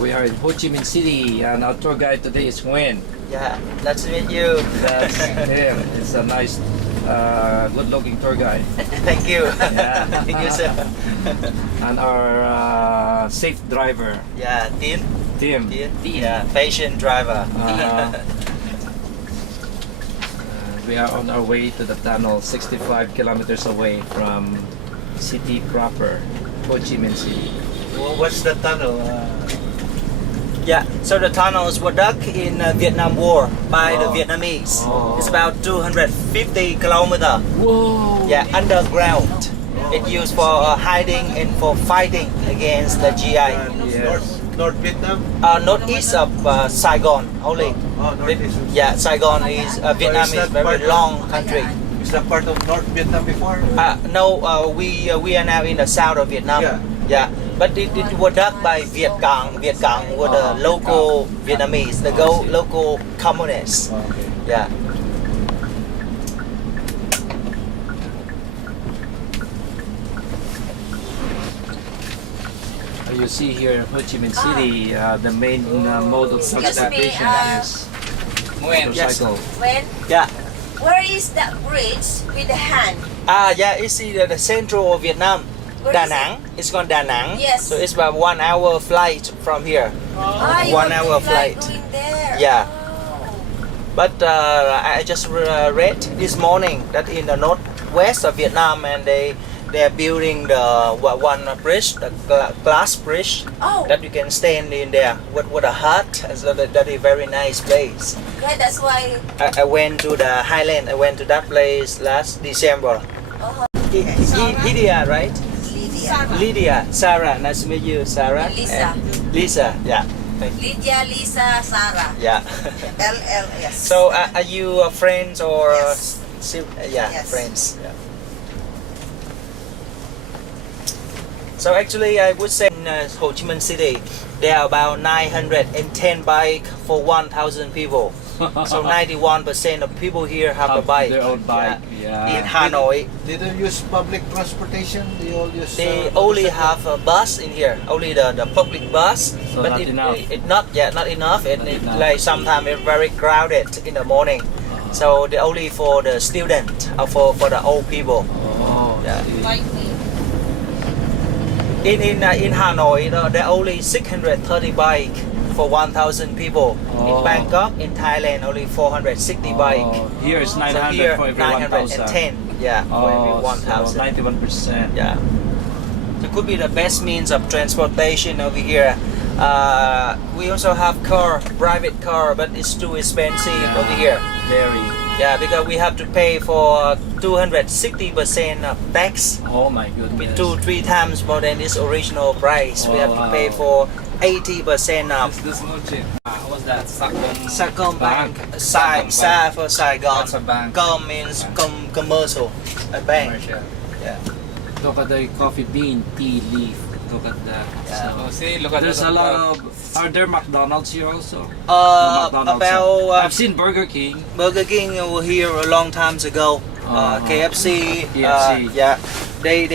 We are in Ho Chi Minh City, and our tour guide today is Nguyen. Yeah, nice to meet you. That's him. It's a nice, good-looking tour guide. Thank you. Yeah. Thank you, sir. And our safe driver, Yeah, Tin. Tim. Yeah, patient driver. We are on our way to the tunnel, 65 kilometers away from city proper, Ho Chi Minh City. What's the tunnel? Yeah, so the tunnels were dug in Vietnam War by the Oh. Vietnamese. Oh. It's about 250 kilometers. Whoa! Yeah, underground. It used for hiding and for fighting against the GI. North Vietnam? Northeast of Saigon only. Oh, northeast. Yeah, Saigon is Vietnam is is that very part of- long country. Is that part of North Vietnam before? No, we are now in the south of Vietnam. Yeah. But it was dug by Viet Cong. Viet Cong were the local Vietnamese, the local communists. Okay. Yeah. You see here in Ho Chi Minh City, the main mode of Excuse transportation me, is Yes. motorcycle. When? Yeah. Where is that bridge with the hand? Yeah, it's the central of Vietnam. Where Da is Nang. It's called Da Nang. Yes. So it's about 1 hour flight from here. You 1 want hour to fly flight. going there. Yeah. Oh. But I just read this morning that in the northwest of Vietnam, and they're building the one bridge, the glass bridge, Oh. that you can stand in there with a hut. So that is a very nice place. Okay, that's why. I went to the Highland. I went to that place last December. Lydia, right? Lydia. Lydia, Sarah. Nice to meet you, Sarah. Lisa. And Lisa, yeah. Thank you. Lydia, Lisa, Sarah. Yeah. LLS. So are you friends or? Yes. Yeah, Yes. friends. Yeah. So actually, I would say in Ho Chi Minh City, there are about 910 bikes for 1,000 people. So 91% of people here have a bike. Their own bike. Yeah. In Yeah. Hanoi, They don't use public transportation. They all use. they only have a bus in here, only the public bus. So but not enough. It not enough. And Not it, enough. like sometimes it's very crowded in the morning. So they only for the student or for the old people. Oh, Yeah. see. Like me. In Hanoi, there are only 630 bike for 1,000 people. Oh. In Bangkok, in Thailand, only 460 bike. Here is So 900 here, for every 1,000. 910. Yeah, for every Oh, 1,000. so 91%. Yeah. So it could be the best means of transportation over here. We also have private car, but it's too expensive over here. Very. Yeah, because we have to pay for 260% of tax. Oh my goodness. 2-3 times more than its original price. We have to pay Wow. for 80% of This noche. What's that? Sacom. Sacom Bank. Bank. Sa for Saigon. That's a bank. Com means commercial. A bank. Commercial. Yeah. Look at the coffee bean, tea leaf. Look at that. Yeah. So, see, look at there's a lot of. Are there McDonald's here also? About I've seen Burger King. Burger King were here a long times ago. KFC. KFC. Yeah. They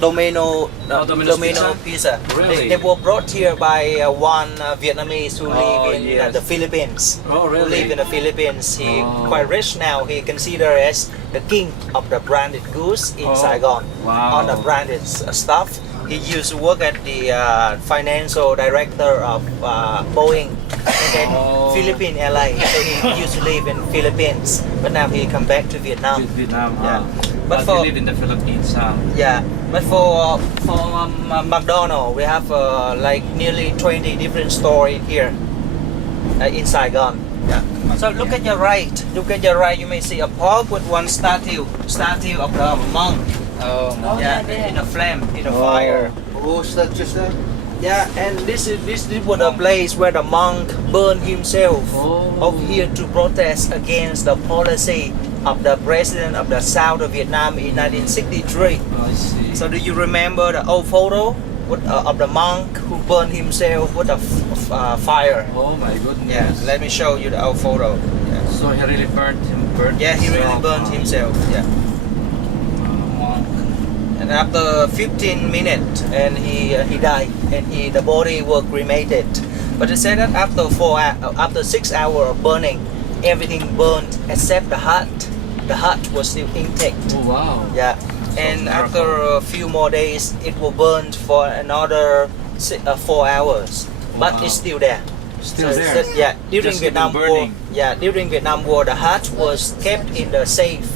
Domino Domino's pizza. Really? They were brought here by one Vietnamese who live in yes. the Philippines. Oh, Who really? live in the Philippines. He Oh. quite rich now. He considered as the king of the branded goods in Oh, Saigon. wow. On the branded stuff. He used to work at the financial director of Boeing and then Oh. Philippine Airlines. So he used to live in Philippines, but now he come back to Vietnam. Vietnam, Yeah. huh? But But for- you live in the Philippines, huh? Yeah, but for McDonald's, we have like nearly 20 different stores in here in Saigon. Yeah. So look at your right. Look at your right. You may see a park with one statue of the monk. Oh, Yeah, there. in a flame, in a Oh. fire. Who's that? Just that? Yeah, and this was a place where the monk burned himself Oh. over here to protest against the policy of the president of the South of Vietnam in 1963. I see. So do you remember the old photo of the monk who burned himself with a fire? Oh my goodness. Yeah, let me show you the old photo. Yeah, So he really burnt yeah, he really himself, burned huh? himself. Yeah. And after 15 minutes, and he died. and the body was cremated. But they said that after 6 hours of burning, everything burned except the heart. The heart was still intact. Oh wow. Yeah, and after a few more days, it will burn for another 4 hours, but Wow. it's still there. Still So there. it's yeah, during Just Vietnam keep on War, burning. yeah, during Vietnam War, the heart was kept in the safe,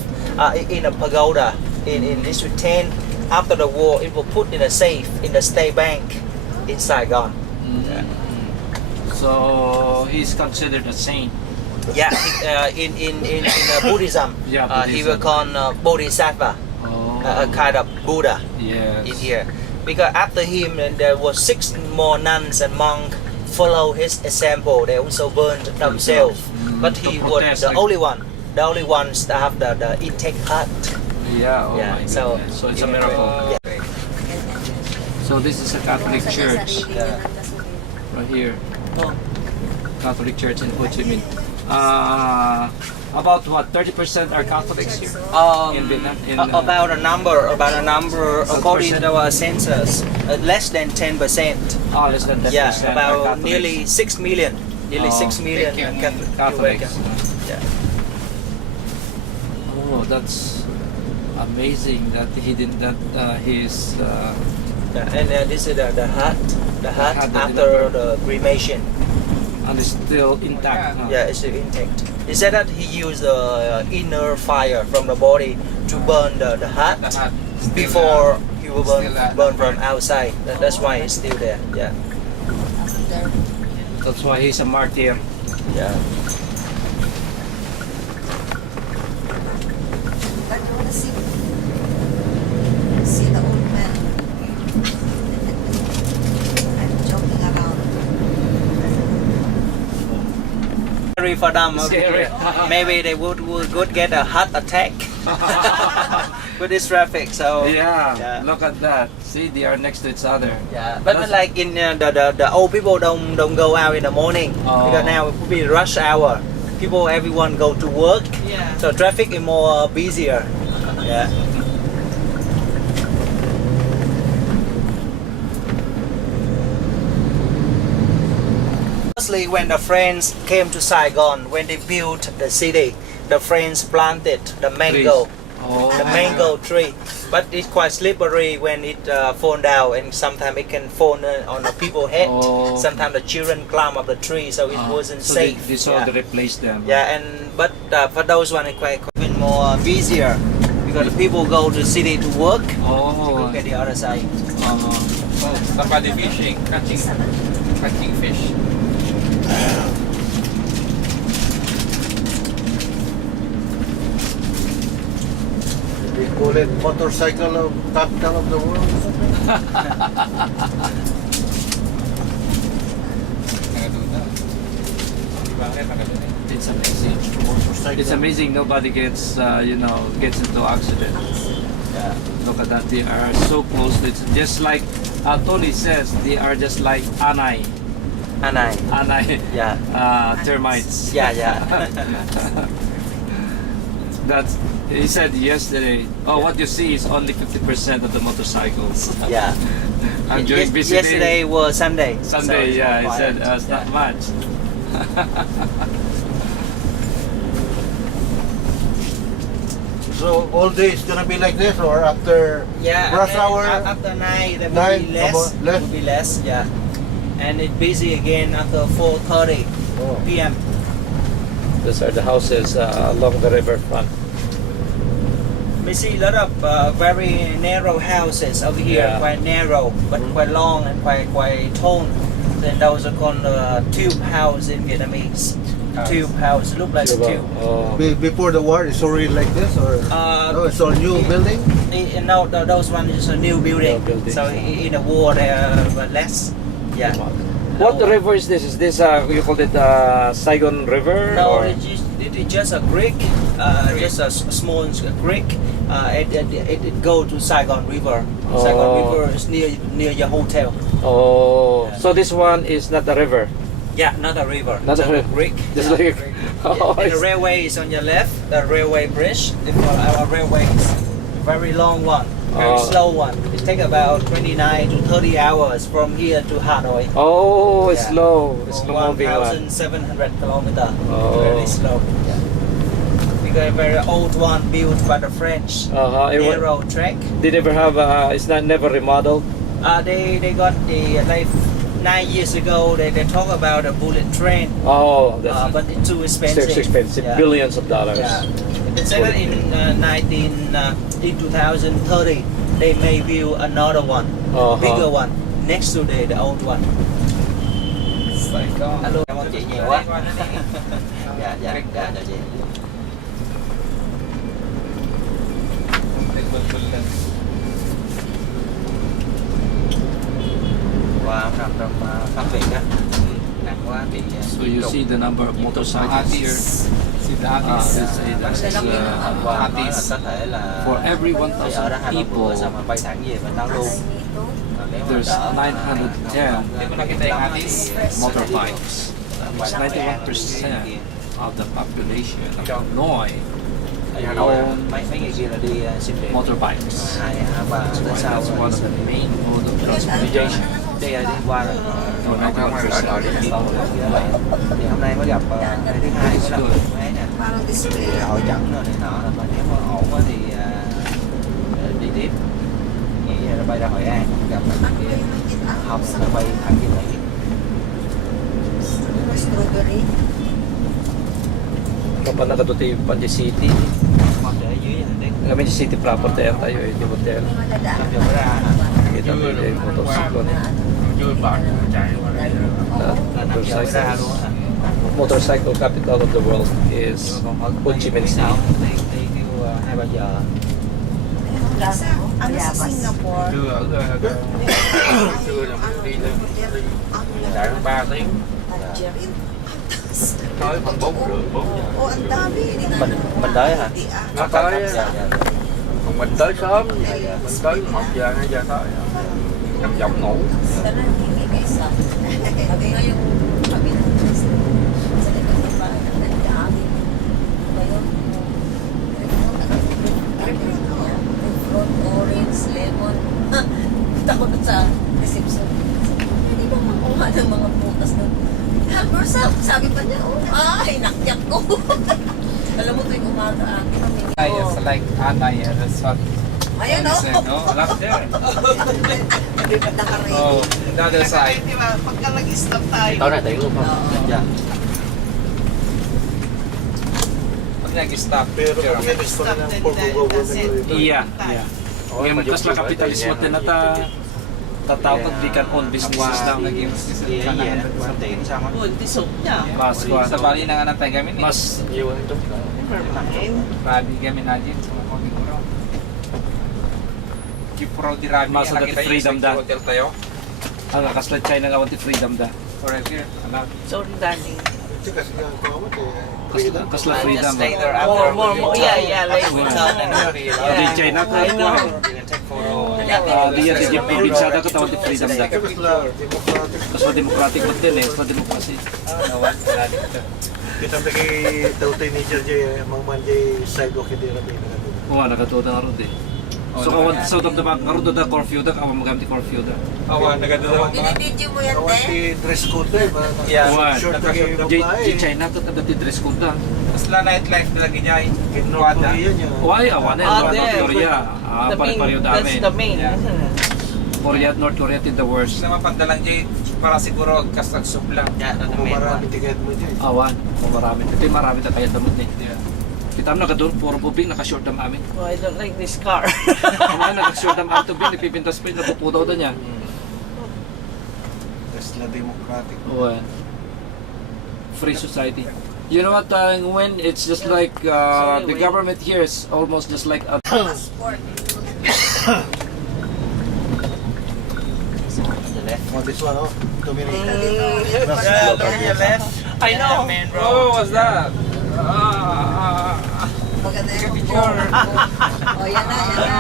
in a pagoda in District 10. After the war, it was put in a safe in the State Bank in Saigon. So he's considered a saint. Yeah, in Buddhism, Yeah, he Buddhism. was called Bodhisattva, Oh. a kind of Buddha Yes. in here. Because after him, and there were 6 more nuns and monks follow his example. They also burned themselves, but he To was protest the like- only ones that have the intact heart. Yeah. Oh Yeah, my so- goodness. So it's a miracle. Yeah. So this is a Catholic church right here. Oh. Catholic Church in Ho Chi Minh. About what? 30% are Catholics here in Vietnam. About a number according to our census, less than 10%. Oh, less than 10%. Yeah, are about Catholics. nearly 6 million. Nearly Oh, 6 million thank you. Catholic. Catholics. Yeah. Oh, that's amazing that he didn't. That his. Yeah, and this is the heart heart that after didn't the cremation. And it's still intact. Huh? Yeah, it's still intact. He said that he used the inner fire from the body to burn the heart before he will burn from outside. That's why it's still there. Yeah, That's why he's a martyr. yeah. But you wanna see the old man. I'm joking around. Scary for them. Scary. Maybe they would get a heart attack with this traffic. So Yeah, look at that. See, they are next to each other. yeah, but like in the old people don't go out in the morning because now it will be rush hour. Everyone go to work. Yeah. So traffic is more busier. Yeah. Mostly when the French came to Saigon, when they built the city, the French planted the mango. Oh, The mango tree, but it's quite slippery when it fall down, and sometimes it can fall on the people's head. Oh. Sometimes the children climb up the tree, so it wasn't so safe. They saw yeah. to replace them. Yeah, but for those one it's quite even more busier because the people go to the city to work. Oh. Look at the other side. Somebody fishing, catching fish. They call it motorcycle of capital of the world or something. It's amazing. Motorcycle. It's amazing. Nobody gets, gets into accidents. Yeah. Look at that. They are so close. It's just like Tony says. They are just like anai Yeah. termites. Yeah. That's. He said yesterday. Oh, what you see is only 50% of the motorcycles. Yeah. I'm doing busy Yesterday was Sunday. Sunday, so yeah. it's He said quiet. it's not much. So all day it's gonna be like this, or after Yeah, rush and then hour? after 9 there will Nine, be less. about less? Will be less, yeah. And it's busy again after 4:30 Oh. p.m. These are the houses along the river front. We see a lot of very narrow houses over here, Yeah. quite narrow, but quite long and quite tall. Then those are called tube house in Vietnamese. Tube house, look like a tube. Oh. Before the war, it's already like this, or no? It's all new building. No, those one is a new building. New building. So in the war there are less. Yeah. What river is this? Is this you call it Saigon River? No, or? it's just a creek, just a small creek. It go to Saigon River. Saigon Oh. River is near your hotel. Oh, Yeah. so this one is not a river. Yeah, not a river. Not just a river. creek. Just Yeah. like oh, And the it's- railway is on your left. The railway bridge. Our railway is a very long one, very Oh. slow one. It's take about 29 to 30 hours from here to Hanoi. Oh, it's Yeah. slow. It's slow moving one. 1,700 kilometers. Oh. Very slow. Yeah. Because a very old one built by the French. Narrow track. They never have. It's not never remodeled. They got the like 9 years ago. They talk about a bullet train. Oh, that's But it's too expensive. too expensive. Yeah. Billions of dollars. Yeah. They said that in 2030 they may build another one, bigger one next to the old one. Sài Gòn. Alo, cảm ơn chị nhiều quá. Dạ chào chị. Wow, nằm trong pháp Việt á, nặng quá bị. So you see the number of motorcycles here. See the This artists. is Qua nói là có thể là for every ở 1,000 đó 2-3 bữa people. xong mà bay thẳng về Vĩnh Long luôn. Nếu mà There's đỡ mà 910 motorbikes. It's 91% of the population of Hanoi ở Hà Nội own mấy ngày kia là đi xin điện motorbikes. hai ba That's tới why sau that's one of the main mode of transportation. đi qua rồi So 91% thì hôm nay mới gặp ngày thứ hai mới làm máy nè Parang display. hội chẩn rồi này nọ mà nếu mà ổn quá thì đi tiếp nghĩ là bay ra Hội An gặp Ano cái yung nakita? không là bay thẳng về Mỹ Strawberry. Kapag nakatuti yung Panji City, con để dưới hình đấy kami sa city proper tayo yung hotel. Madadaan. làm cho bữa ra Kita mo yung motorcycle. Chưa bạn chạy qua đây rồi. là nằm giờ bữa ra Motorcycle. luôn á Motorcycle capital of the world is Ho Chi Minh City. Đi kêu 2-3 giờ Ano sa Singapore? Trưa ở trưa là mình đi lên chạy khoảng 3 tiếng. Tới khoảng 4 rưỡi 4 giờ. Oo, ang dami. mình tới hả Nó tới dạ. còn mình tới sớm, mình tới 1 giờ 2 giờ tới. Nằm giọng ngủ. Sabi nga yung kami ng sa likod ng bahay ng nagdami. Ngayon, fruit, orange, lemon. Punta ko dun sa reception. Hindi ba makuha ng mga butas na hammer sabi pa niya, ay, nakyat ko. Alam mo tuwing umaga, kami. It's like Anay, that's what Ayan he o. said, no? Left there. Naka-ready. Oh, the other side. Pagka nag-stop tayo. tới ra tiện luôn không dạ Pag nag-stop, Pero pag yan is pa rin ang pag-government. Iya. Ngayon, tas na kapitalismo din na tatawag di kan own business lang. về về sắp tiện xong á Mas kuha. Sa bali na nga ng kami ni. Mas nhiều hơn chút. Rabi kami na din sa mga kongro. Kipro di Rabi. Mas Anak dati kita freedom yung da. hotel tayo. ang kaslat China nga wanti freedom da. Correct here. Anak. so darling Ito kasi nga ako freedom. Kaslat freedom. stay there after yeah like we done and Di China ka. you can take photo Di yan di probinsya da ka wanti freedom da. Ito kasi lang, democratic. Kasla democratic mo din eh. Kasla democracy. Kita pa kay tao teenager jay, mang man jay sidewalk hindi rabi. Oo, nakatuwa na ron eh. So kawan sa utang da karon da curfew da kawan magamit curfew da. Awan, nagadala mga. Binibidyo mo yan, Kawan te? si dress code eh, ba? Yeah. Short na kay Di China ka taga dress code da. Kasla nightlife nila ginyay. North Korea niya. Why awan eh North Korea. Pare-pareho dami. main Yeah. Korea, North Korea is the worst. Gusto naman pandalang jay para siguro kastag suplang. yeah the Kung main marami one ticket mo dyan. Awan, kung marami. Ito yung marami na kaya damot ni. Yeah. Kita mo nakadun, puro bubing, naka-short na amin. oh, I don't like this car Ano, naka-short na amin tubing, nipipintas pa yun, napupudaw doon niya. That's na democratic. Awan. Free society. You know what, when it's just like, the government here is almost just like a... Passport. the left Oh, this one, oh. 2 minutes. yeah look at your left I know main Oh, road what's that? Maganda yung picture. O, yan na, yan na.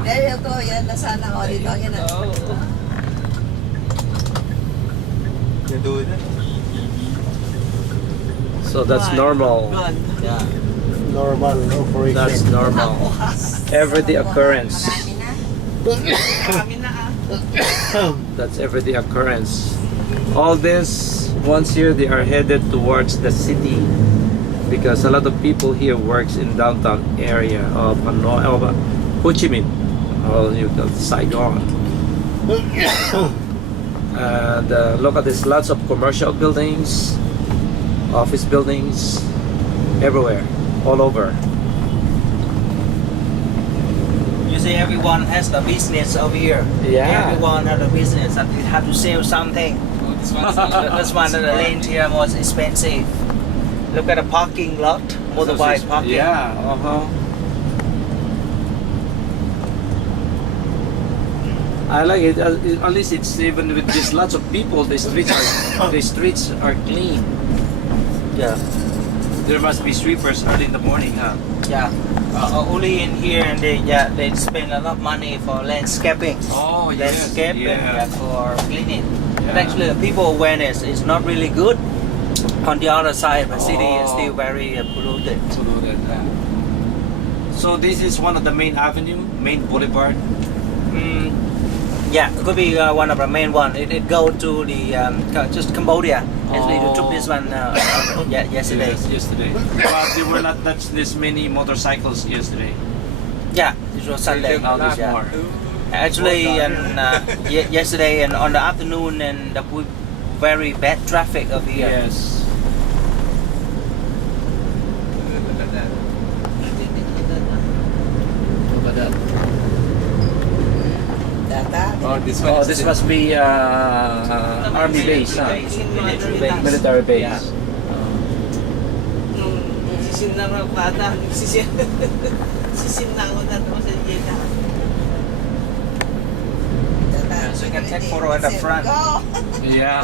There you go, yan na sana. O, dito, yan na. So that's normal. yeah Normal operation. That's normal. Everyday occurrance. Marami na. That's everyday occurrence. All this, once here, they are headed towards the city because a lot of people here works in downtown area of Ho Chi Minh, or you call Saigon. And look at this, lots of commercial buildings, office buildings, everywhere, all over. You see, everyone has a business over here. Yeah. Everyone has a business and you have to sell something. This one, the land here was expensive. Look at the parking lot, motorbike parking. Yeah. I like it. At least it's even with this lots of people. The streets are clean. Yeah. There must be sweepers early in the morning, huh? Yeah. Only in here, and they spend a lot of money for landscaping. Oh yes. Landscape Yeah. and for cleaning. But Yeah. actually, the people awareness is not really good. On the other side, the city is still very polluted. Polluted, yeah. So this is one of the main avenue, main boulevard. Yeah, it could be one of the main one. It go to the just Cambodia. Actually, we took this one yesterday. Yes, yesterday. But there were not this many motorcycles yesterday. Yeah, it was Sunday. Now there's Yeah. more. Actually, and yesterday and on the afternoon, and the very bad traffic over here. Yes. Look at that. Oh, this Oh, this must be army base, huh? Military base. Military base. Yeah. So you can take photo at the front. Yeah.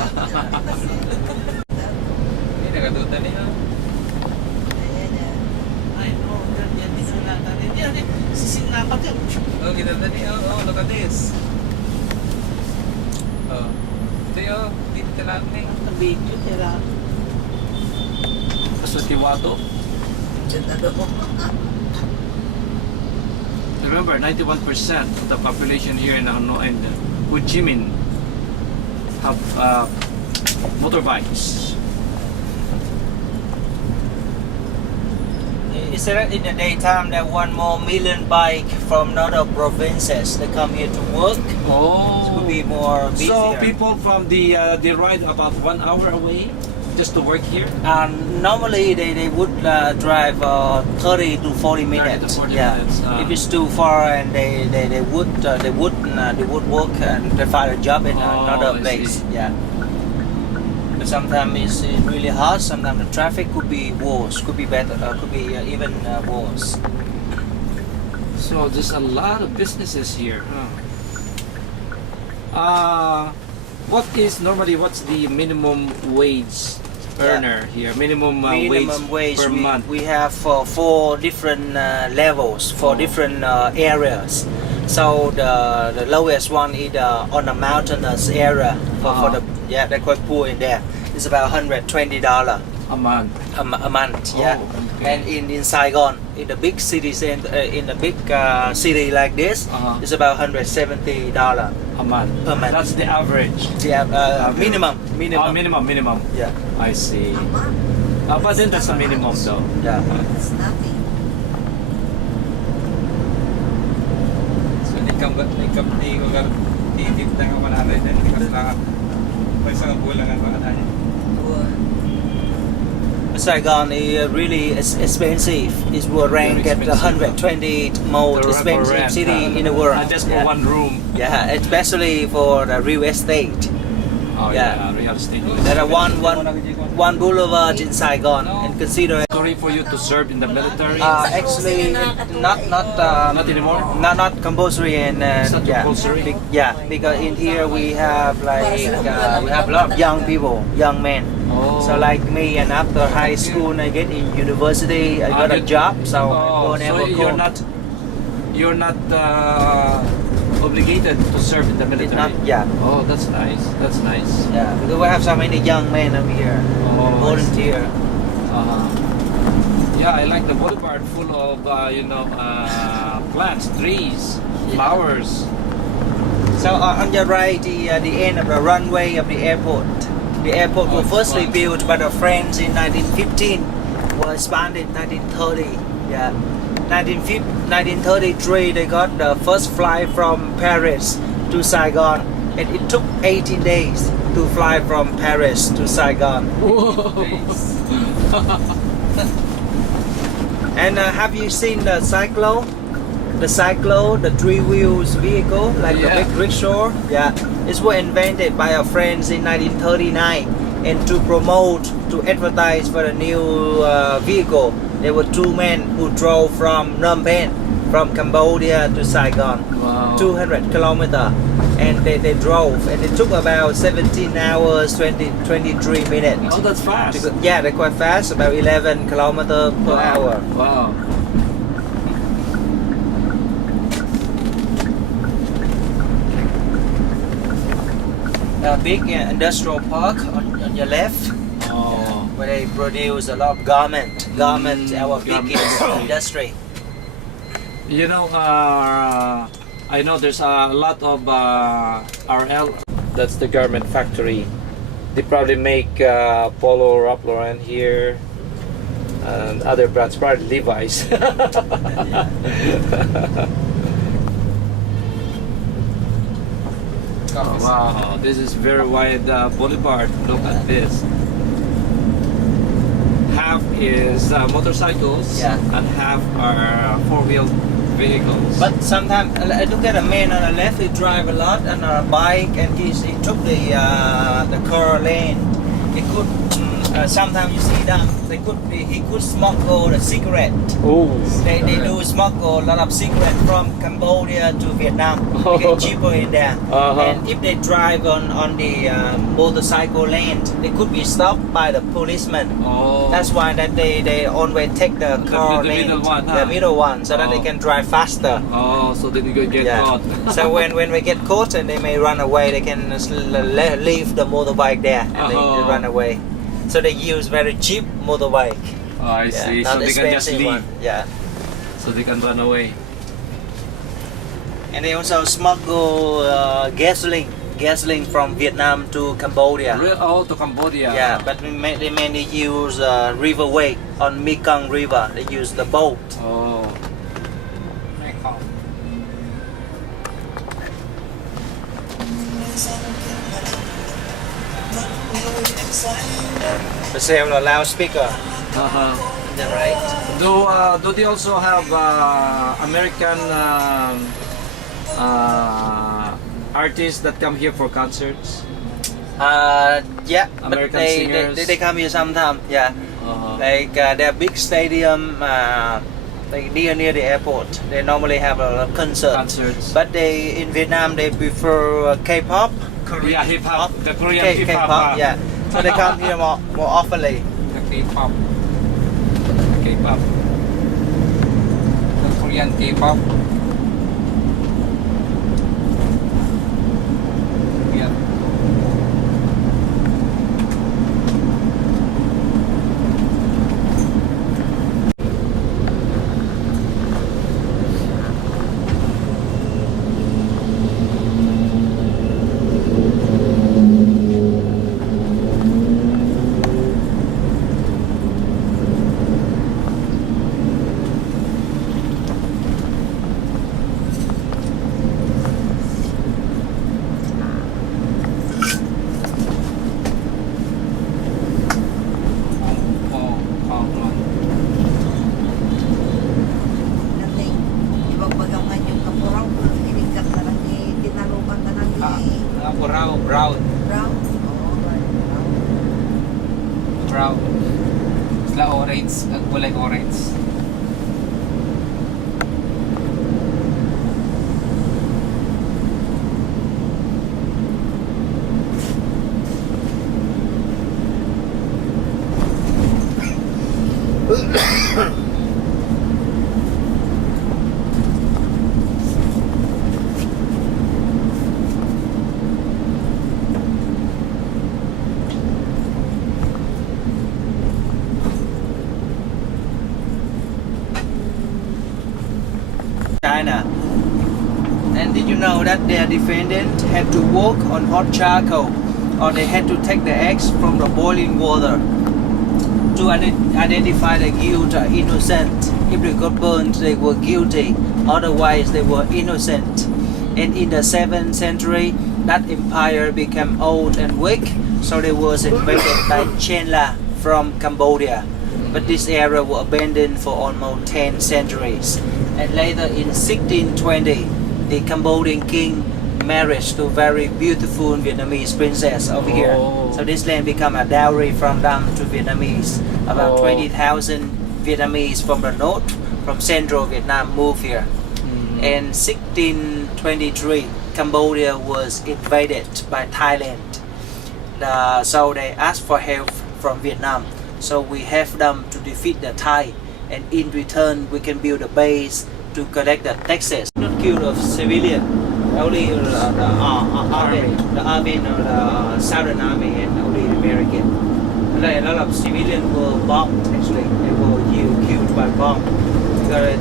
Ini nakatutan niya. Oh, kita tadi. Oh, look at this. Oh. Ito yun. Dito lang ni. Sa Tiwato. Remember, 91% of the population here in Ho Chi Minh have motorbikes. Is there in the daytime that 1 more million bike from other provinces that come here to work? It could be more busier. So people from they ride about 1 hour away just to work here. Normally they would drive 30 to 40 minutes. 40 yeah. minutes, If it's too far, and they would work and they find a job in another I place. see. Yeah. But sometimes it's really hard. Sometimes the traffic could be worse. Could be better. Could be even worse. So there's a lot of businesses here. What's the minimum wage earner here? Minimum wage per month. We have 4 different levels for different areas. So the lowest one is on the mountainous area for the they're quite poor in there. It's about $120 a month. a month. Yeah, okay. and in Saigon, in the big city center, in a big city like this, it's about $170 A month. per month. That's the average. Yeah, minimum. Oh, minimum. Yeah, I see. But then that's a minimum though. yeah. It's nothing. So, nikam di ko ka titip na nga manatay din. Hindi kasi lahat. Pag sa bulan ang manatay. Saigon is really expensive. It will rank at the 120th most For expensive rent, city in the world. Just for one room. Yeah, especially for the real estate. Oh Yeah. real estate. There are one boulevard in Saigon, and consider Sorry for you to serve in the military. actually not Not anymore. not compulsory, and It's not yeah, compulsory? because in here we have we have a lot of young people, young men. Oh. So like me, and after high school, I get in university, I got a job, so I never so go. you're not obligated to serve in the It's military. not, yeah, Oh, that's nice. That's nice. yeah, because we have so many young men over here, Oh, volunteer. Yeah, I like the boulevard full of plants, trees, flowers. So on your right, the end of the runway of the airport. The airport was firstly built by the French in 1915, was expanded in 1930. Yeah, 1933 they got the first flight from Paris to Saigon, and it took 18 days to fly from Paris to Saigon. And have you seen the cyclo? The cyclo, the three wheels vehicle, like the big rickshaw. Yeah, it was invented by our friends in 1939, and to promote, to advertise for the new vehicle, there were two men who drove from Phnom Penh, from Cambodia to Saigon, 200 kilometers, and they drove, and it took about 17 hours, 23 minutes. Oh, that's fast. Because, yeah, they're quite fast, about 11 kilometers per hour. Wow. A big industrial park on your left, where they produce a lot of garment, our biggest industry. You know, I know there's a lot of RL. That's the garment factory. They probably make Polo, Ralph Lauren here, and other brands, probably Levi's. Oh, wow, this is very wide boulevard. Look at this. Half is motorcycles, and half are four-wheel vehicles. But sometimes I look at a man on the left. He drive a lot on a bike, and he took the car lane. He could sometimes you see them. He could smuggle the cigarette. Oh, They do smuggle a lot of cigarette from Cambodia to Vietnam. They get cheaper in there. And if they drive on the motorcycle lane, they could be stopped by the policeman. That's why that they always take the car the lane, middle one, the middle one, so that they can drive faster. Oh, so that you could get caught. So when we get caught and they may run away, they can leave the motorbike there and they run away. So they use very cheap motorbike. Oh, I see. Not So they can just expensive leave. one. Yeah. So they can run away. And they also smuggle gasoline from Vietnam to Cambodia. Oh, to Cambodia. Yeah, but they mainly use riverway on Mekong River. They use the boat. Oh. For sale a loudspeaker. Uh-huh. Is that right? Do they also have American artists that come here for concerts? Yeah, American but singers? they come here sometimes. Yeah, like their big stadium, like near the airport. They normally have a concert. Concerts. But in Vietnam they prefer K-pop. Yeah, hip hop. The Korean hip hop. K-pop. Yeah, so they come here more oftenly. The K-pop. K-pop. The Korean K-pop. Yeah. Nating, ibang bagangan yung kapuraw, hinikat na lang tinalukan na lang Brown. brown. Brown. Sila orange. Kulay orange. China. And did you know that their defendant had to walk on hot charcoal, or they had to take the eggs from the boiling water to identify the guilt or innocent. If they got burned, they were guilty. Otherwise, they were innocent. And in the 7th century, that empire became old and weak, so they was invaded by Chenla from Cambodia. But this area was abandoned for almost 10 centuries. And later in 1620, the Cambodian king married to a very beautiful Vietnamese princess over here. Oh. So this land became a dowry from them to Vietnamese. About Oh. 20,000 Vietnamese from the north, from central Vietnam moved here. In 1623, Cambodia was invaded by Thailand. So they asked for help from Vietnam. So we have them to defeat the Thai, and in return we can build a base to collect the taxes. Not kill of civilian, only the army or the Southern Army, and only American. Like a lot of civilians were bombed. Actually, they were killed by bomb because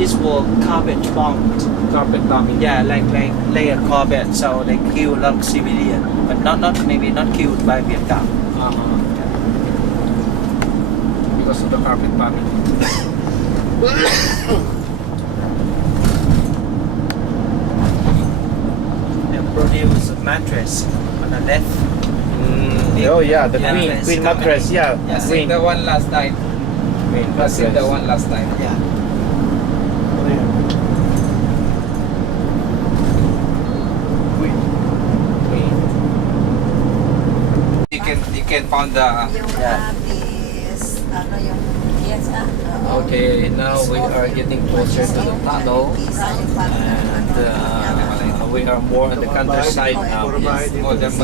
this was carpet bombed. Carpet bombing. Yeah, like layer carpet. So they kill a lot of civilians, but maybe not killed by Vietnam. Because of the carpet bombing. They produce a mattress on the left. Oh yeah, the Yeah, queen mattress mattress. company. Yeah, Yeah. I queen. seen the one last time. Queen I seen the mattress. one last time. Yeah. Queen. You can find the Yung Yeah. is, ano yung, yes, Okay, now we are getting closer to the tunnel, and we are more on the countryside now. We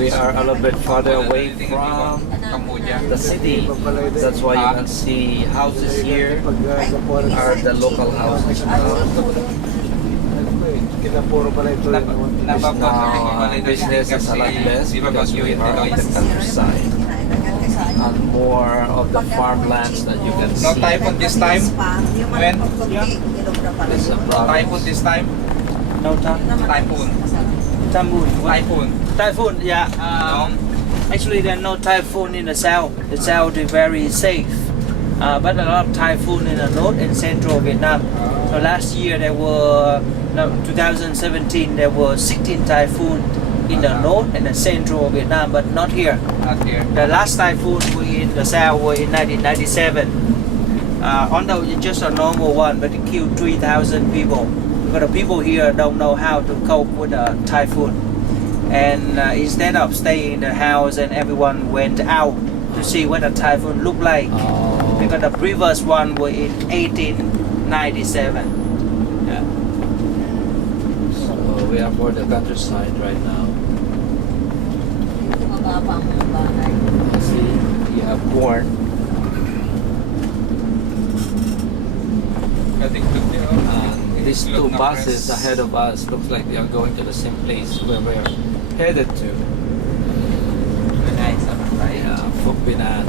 are a little bit farther away from Cambodia. the city. That's why you can see houses here are the local houses. Kinapuro pala ito. Now business is a lot less because we are on the countryside, and more of the farmlands that you can No see. typhoon this time? When? It's a province. Typhoon this time? No time. Typhoon. Typhoon. Typhoon. Yeah. Actually, there's no typhoon in the south. The south is very safe. But a lot of typhoon in the north and central Vietnam. So last year there were, 2017, there were 16 typhoon in the north and the central Vietnam, but not here. Not here. The last typhoon we in the south were in 1997. Although it's just a normal one, but it killed 3,000 people. But the people here don't know how to cope with a typhoon. And instead of staying in the house, and everyone went out to see what a typhoon looked like. Because the previous one were in 1897. Yeah. So we are for the countryside right now. See, you have corn. And these two buses ahead of us looks like they are going to the same place where we're headed to. Nice, right? Yeah, Phuoc Binan.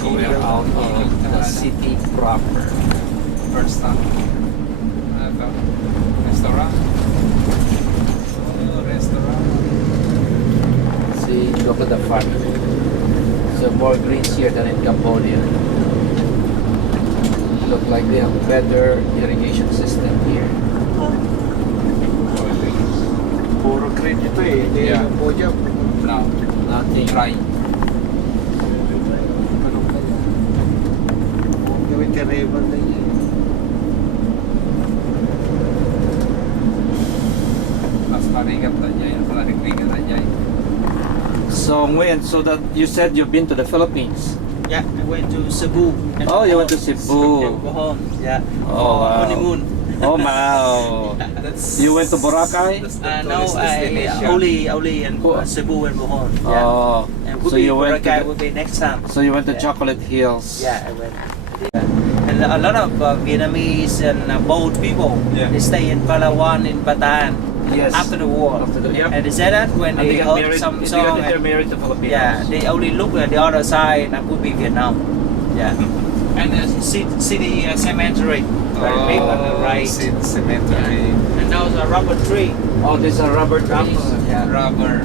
So we are out of the city proper. First stop. Restaurant. Oh, restaurant. See, look at the farming. So more greens here than in Cambodia. Look like they have better irrigation system here. More greens. Puro green ito eh. Hindi Yeah. yung po dyan. Now, Nothing. try. Gawin karibal na yun. Mas maringat na niya. Yung pala nagringat na niya. So when, so that you said you've been to the Philippines. Yeah, I went to Cebu. and Oh, you went to Bohol. Cebu. And Bohol. Yeah. Oh, wow. Honeymoon. Oh wow. You went to Boracay? No, only in Oh. Cebu and Bohol. Yeah. Oh, And so you went Boracay to will be next time. so you went to Yeah. Chocolate Hills. Yeah, I went. Yeah. And a lot of Vietnamese and boat people, Yeah. they stay in Palawan, in Bataan, Yes. after the war. After the, yep. And they said that when And they got heard married, some they song, got married to Filipinos. yeah, they only look at the other side and that would be Vietnam. Yeah. And the city cemetery, very big on the right. Cemetery. And those are rubber tree. Oh, these are rubber trees. Yeah. Rubber.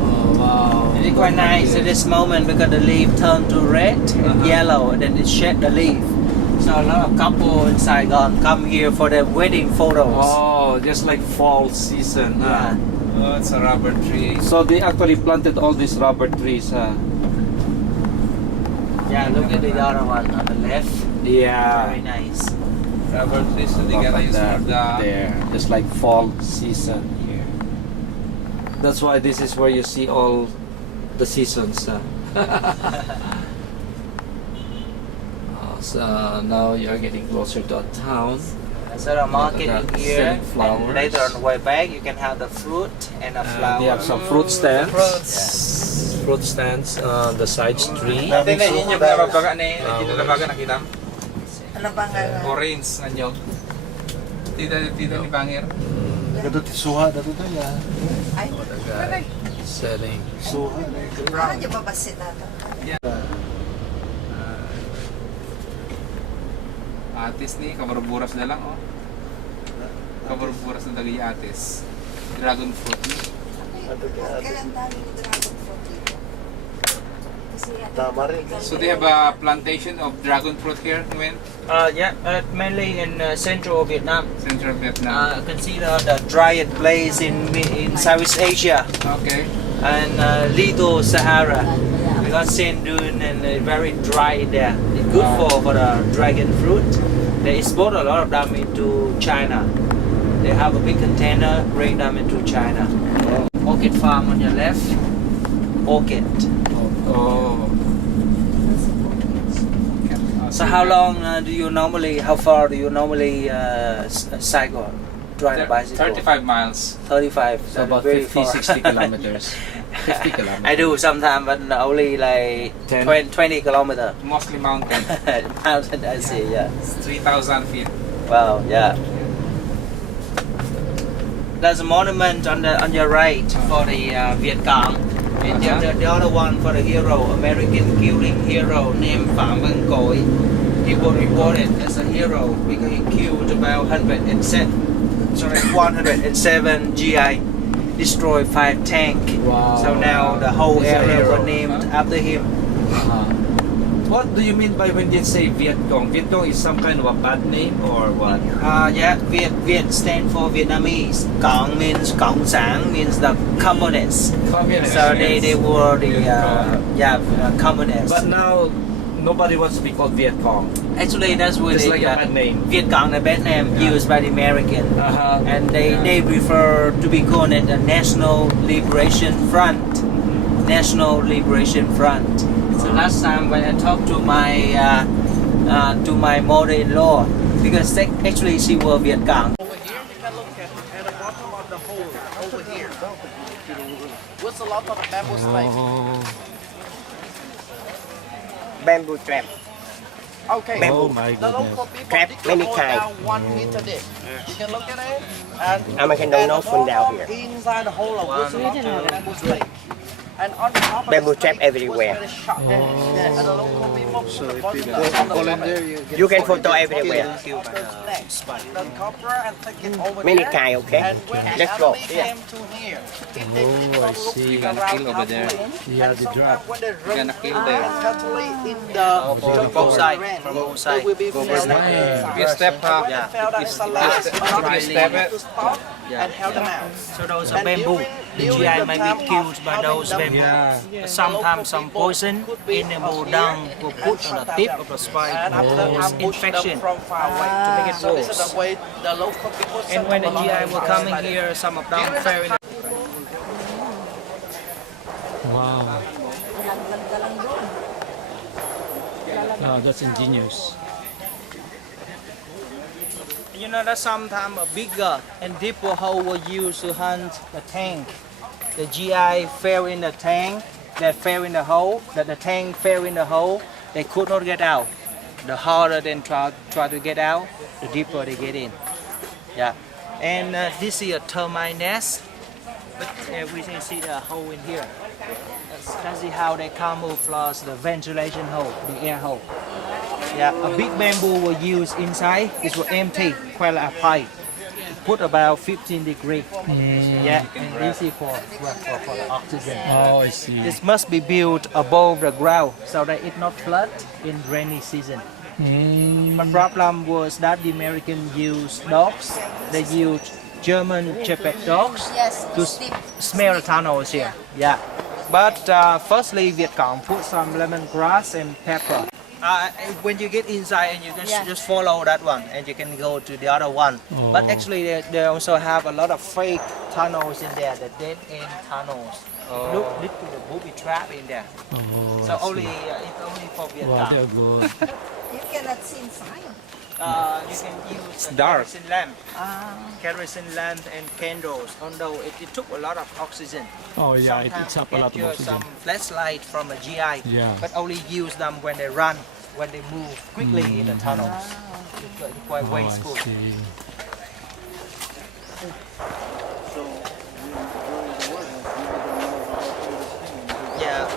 Oh, wow. It's quite nice at this moment because the leaf turn to red and yellow, and then it shed the leaf. So a lot of couple in Saigon come here for their wedding photos. Oh, just like fall season. Yeah. Oh, it's a rubber tree. So they actually planted all these rubber trees. Yeah, look at the other one on the left. Yeah. Very nice. Rubber trees, so they gotta use for the... There, just like fall season here. That's why this is where you see all the seasons. So now you're getting closer to a town. So the market They're in here, selling and flowers. later on the way back you can have the fruit and a flower. They have some fruit stands. Fruits. Fruit stands on the side street. Ate na yun yung nababaga ni nabaga nakita. Ano ba nga? Orange na nyog. Tita ni Bangir. Dato ti suha dato to ya. Ay, Selling. Suha. ano yung mabasit natin? Atis ni kabarburas na lang oh. Kabarburas na dali atis. Dragon fruit ni. Kaya ang dami ni dragon fruit dito. Kasi Tama rin. So they have a plantation of dragon fruit here, Minh? Yeah, mainly in central Vietnam. Central Vietnam. Consider the driest place in Southeast Asia Okay. and Little Sahara. Because sand dune and very dry there. It's good for the dragon fruit. They export a lot of them into China. They have a big container, bring them into China. Orchid farm on your left. Orchid. Oh. So how long how far do you normally cycle? Drive a bicycle? 35 miles. 35. So about very 50, far. 60 kilometers. 50 kilometers. I do sometimes, but only like 10? 20 kilometers. Mostly mountain. Mountain, I see, yeah. It's 3,000 feet. Wow, yeah. There's a monument on your right for the Viet Cong. And the other one for the hero, American killing hero named Phạm Văn Cõi. He was reported as a hero because he killed about 107 GI, destroyed 5 tanks. Wow. So now the whole He's a area hero. was named after him. What do you mean by when you say Viet Cong? Viet Cong is some kind of a bad name or what? Yeah, Viet stand for Vietnamese. Cong means Cộng sản, means the communists. Communist. So they were the communists. But now nobody wants to be called Viet Cong. Actually, that's what It's they like a bad name. Viet Cong, the bad name used by the American, and they prefer to be called the National Liberation Front. National Liberation Front. So last time when I talked to my mother-in-law, because actually she was Viet Cong. Over here, you can look at the bottom of the hole over here. With a lot of bamboo snakes. Bamboo trap. Okay. Oh my The local goodness. people Trap dig many the hole kinds. down 1 meter deep. You can look at it. And American don't know from down here. inside the hole of with a lot of bamboo snake. And on the top of Bamboo the trap snake everywhere. was very sharp. And the local people put the body on the Fall in bottom. there, You can photo everywhere. The copper and take it over Many there. kind, okay? And when the Let's go. enemy came to here, Oh, I see. You're gonna kill over there. Yeah, the drop. when they You're gonna kill there. Totally in the From both sides. From both sides. will be finished. If you step up, Yeah. Fell down the last if you step it, to stop and held them out. So those are bamboo. The GI might be killed by those bamboo. Sometimes some poison animal dung will put on the tip of the spike And after cause ambush them infection. from far away to make it so this is worse. the way the local people And when the settle along GI were coming like here, some of them fell in. Wow. Nalaglag ka lang doon. Oh, that's ingenious. You know that sometimes a bigger and deeper hole was used to hunt the tank. The GI fell in the tank, they fell in the hole, that the tank fell in the hole, they could not get out. The harder they try to get out, the deeper they get in. Yeah, and this is a termite nest, but we can see the hole in here. That's how they camouflage the ventilation hole, the air hole. Yeah, a big bamboo was used inside. This was empty, quite a pipe. Put about 15 degree. Yeah, and this is for the oxygen. Oh, I see. This must be built above the ground so that it not flood in rainy season. The problem was that the Americans used dogs. They used German Shepherd dogs Yes, to steep. smell the tunnels here. Yeah. But firstly, Viet Cong put some lemongrass and pepper. When you get inside and you can Yeah. just follow that one and you can go to the other one. But actually they also have a lot of fake tunnels in there, the dead end tunnels. Look to the booby trap in there. So only it's only for Viet Wow, Cong. they're good. You cannot see inside. You can use dark. kerosene lamp, kerosene lamp and candles. Although it took a lot of oxygen. Oh yeah, it Sometimes eats up a you lot of get oxygen. some flashlight from a GI, Yeah. but only use them when they run, when they move quickly in the tunnels. It's quite Oh, I wasteful. see. Yeah,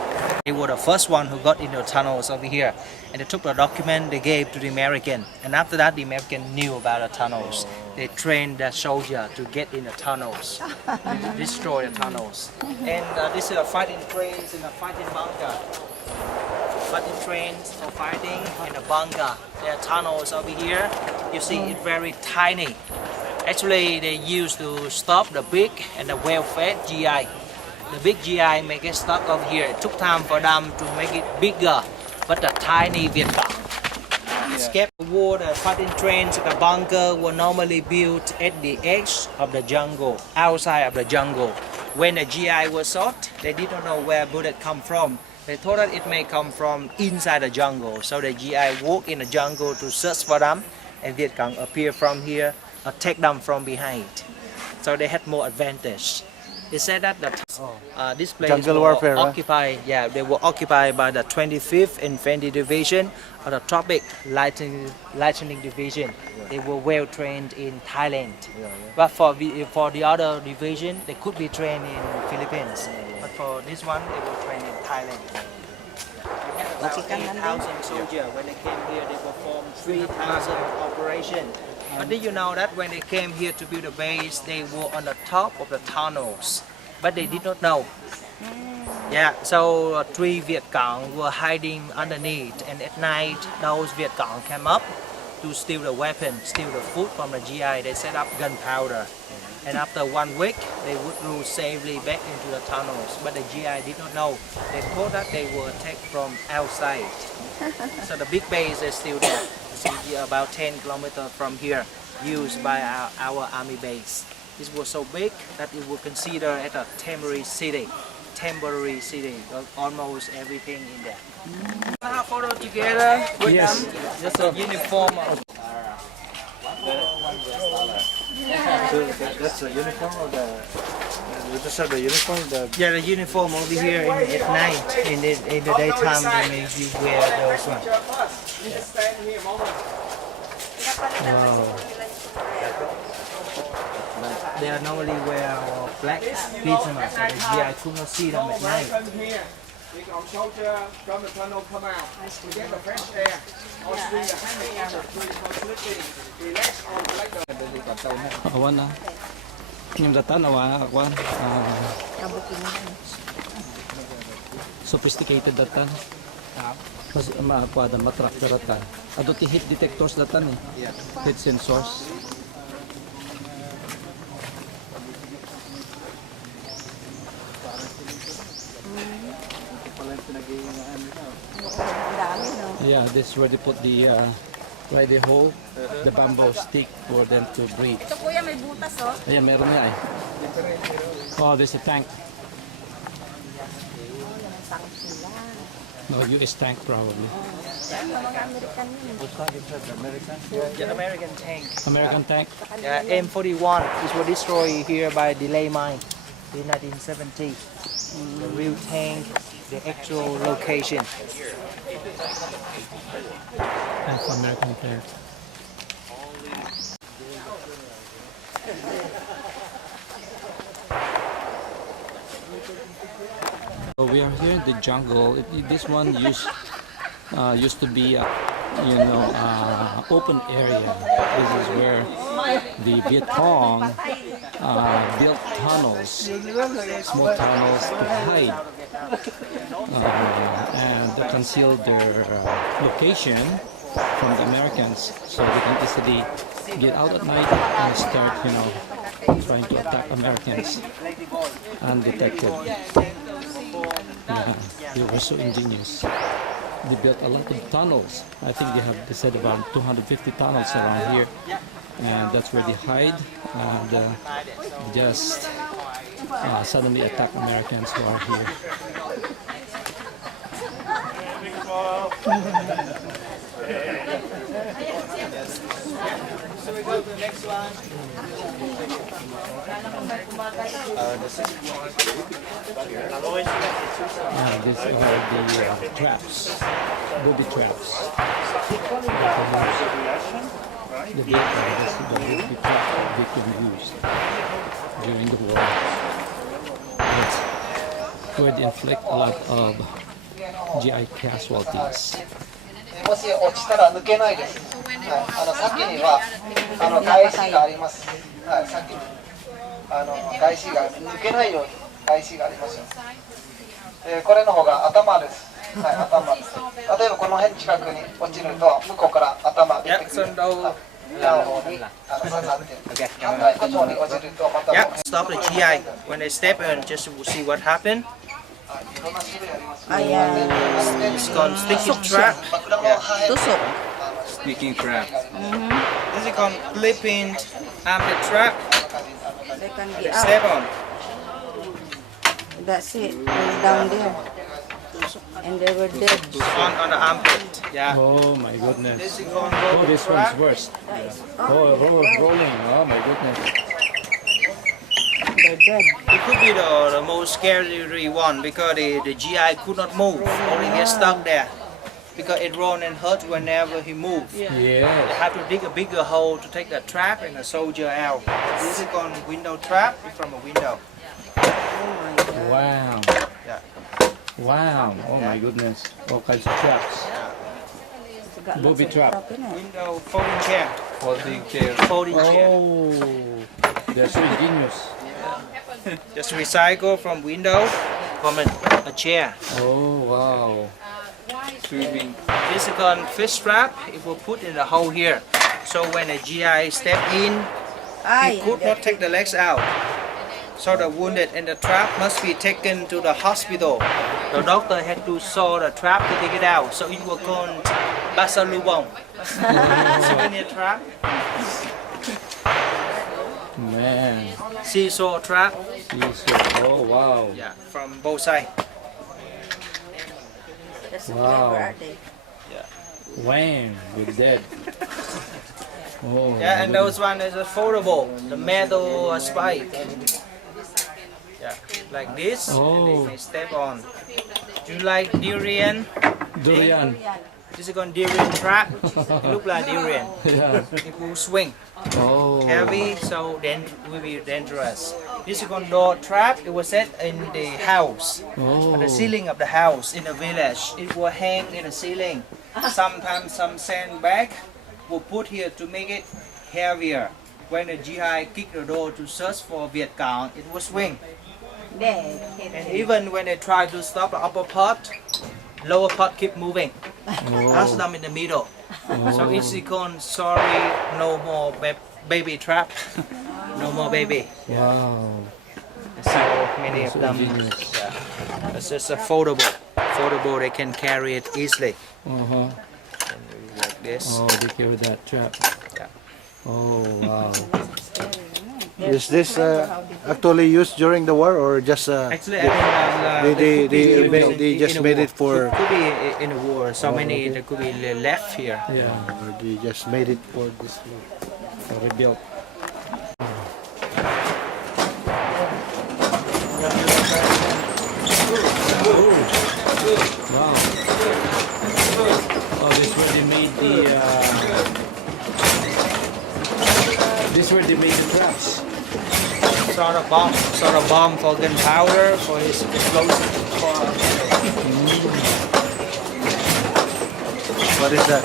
they were the first one who got into the tunnels over here, and they took the document they gave to the American, and after that the American knew about the tunnels. They trained the soldier to get in the tunnels, to destroy the tunnels. And this is a fighting trains and a fighting bunker. Fighting trains for fighting in a bunker. There are tunnels over here. You see it's very tiny. Actually, they used to stop the big and the well-fed GI. The big GI may get stuck over here. It took time for them to make it bigger, but the tiny Viet Cong escaped the war. The fighting trains, the bunker were normally built at the edge of the jungle, outside of the jungle. When the GI was shot, they did not know where bullet come from. They thought that it may come from inside the jungle. So the GI walked in the jungle to search for them, and Viet Cong appear from here, attack them from behind. So they had more advantage. They said that this place Jungle were warfare, right? occupied. Yeah, they were occupied by the 25th Infantry Division of the Tropic Lightning Division. They were well trained in Thailand. But for the other division, they could be trained in Philippines. But for this one, they were trained in Thailand. We had about 8,000 soldiers. When they came here, they performed 3,000 operations. But did you know that when they came here to build a base, they were on the top of the tunnels, but they did not know. Yeah, so 3 Viet Cong were hiding underneath, and at night those Viet Cong came up to steal the weapon, steal the food from the GI. They set up gunpowder, and after 1 week, they would roll safely back into the tunnels. But the GI did not know. They thought that they were attacked from outside. So the big base is still there. See, about 10 kilometers from here, used by our army base. This was so big that it was considered as a temporary city. Almost everything in there. Have a photo together with them. Just a uniform. So that's the uniform or these are the uniform? Yeah, the uniform over here at night. In the daytime, they make you wear those ones. They are normally wear black pajamas, so the GI could not see them at night. Awan na. Yung datan, awan akwan. Sophisticated datan. Mas maakwada, matrack datan. Ado ti heat detectors datan eh. Heat sensors. Yeah, this is where they put the right the hole, the bamboo stick for them to breathe. Ito kuya, may butas oh. Ayan, meron nga eh. Oh, there's a tank. No, US tank probably. Yan, mga American yun. The American tank. American tank. M41. This was destroyed here by delay mine in 1970. The real tank, the actual location. Tank for American tank. So we are here in the jungle. This one used to be open area. This is where the Viet Cong built tunnels, small tunnels to hide and to conceal their location from the Americans, so they can easily get out at night and start, trying to attack Americans undetected. Yeah, they were so ingenious. They built a lot of tunnels. I think they said about 250 tunnels around here, and that's where they hide and just suddenly attack Americans who are here. So we go to the next one. These are the traps, booby traps. The booby traps that they can use during the war. It's where they inflict a lot of GI casualties. もし落ちたら抜けないです。先には返しがあります。はい、先に返しが抜けないように返しがありますよ。これの方が頭です。はい、頭です。例えばこの辺近くに落ちると向こうから頭出てくる。裏の方に刺さって。反対こっちに落ちるとまた。Yeah, stop the GI when they step in, just to see what happened. It's called sticking trap. Tusok. Speaking crab. This is called clipping armpit trap. They can be Step up. on. That's it. They're down there. And they were dead. On the armpit. Yeah. Oh my goodness. This is called Oh, rope this trap. one's worse. Oh, rolling. Oh my goodness. They're dead. It could be the most scary one because the GI could not move, only get stuck there. Because it rolled and hurt whenever he moved. They Yes. have to dig a bigger hole to take the trap and the soldier out. This is called window trap from a window. Oh my God. Wow. Yeah. Wow. Oh my goodness. All kinds of traps. It's got Booby lots of trap. trap in it. Window folding chair. Holding chair. Folding chair. Oh, they're so ingenious. Just recycle from window from a chair. Oh wow. Swimming. This is called fish trap. It will put in the hole here. So when a GI step in, he could not take the legs out. So the wounded in the trap must be taken to the hospital. The doctor had to saw the trap to take it out. So it was called basalubong. Souvenir trap. Man. Seesaw trap. Oh wow. Yeah, from both sides. That's so Wow. clever, aren't they? Wham, we're dead. Oh. my Yeah, and goodness. those one is a foldable, the metal spike. Yeah, like this. And Oh. they can step on. Do you like durian? Durian. This is called durian trap. It look like durian. Yeah. It will swing. Oh. Heavy, so then it will be dangerous. This is called door trap. It was set in the house, Oh. on the ceiling of the house in the village. It will hang in the ceiling. Sometimes some sandbag will put here to make it heavier. When the GI kick the door to search for Viet Cong, it will swing. Dead. And even when they try to stop the upper part, lower part keep moving. That's them in the middle. So it's called sorry, no more baby trap. No more baby. Wow. So many of So them. ingenious. Yeah. It's just a foldable. Foldable, they can carry it easily. Uh-huh. Like this. Oh, they carry that trap. Yeah. Oh wow. Is this actually used during the war or just Actually, I think they just made it for Could be in the war. So many that could be left here. Yeah. or they just made it for this? Rebuilt. Wow. Oh, this is where they made this is where they made the traps. Sort of bomb for gunpowder, for his explosive. What is that?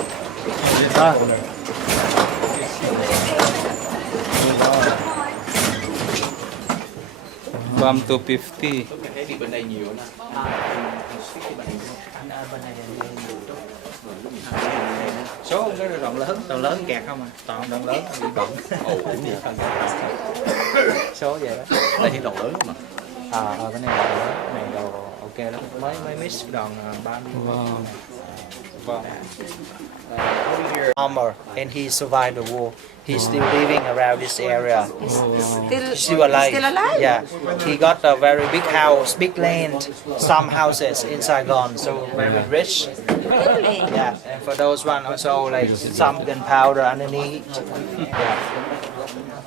Bum 250. Số cái đoạn lớn kẹt không à, toàn đoạn lớn bị bận. Số vậy đó. Đây thì đầu lớn mà. Cái này là lớn, cái này đồ ok lắm, mới mix đoạn 30. Vâng. Armor and he survived the war. He's still living around this area. Still alive. Still alive? Yeah. He got a very big house, big land, some houses in Saigon, so very rich. Really? Yeah. And for those one also like some gunpowder underneath. Yeah.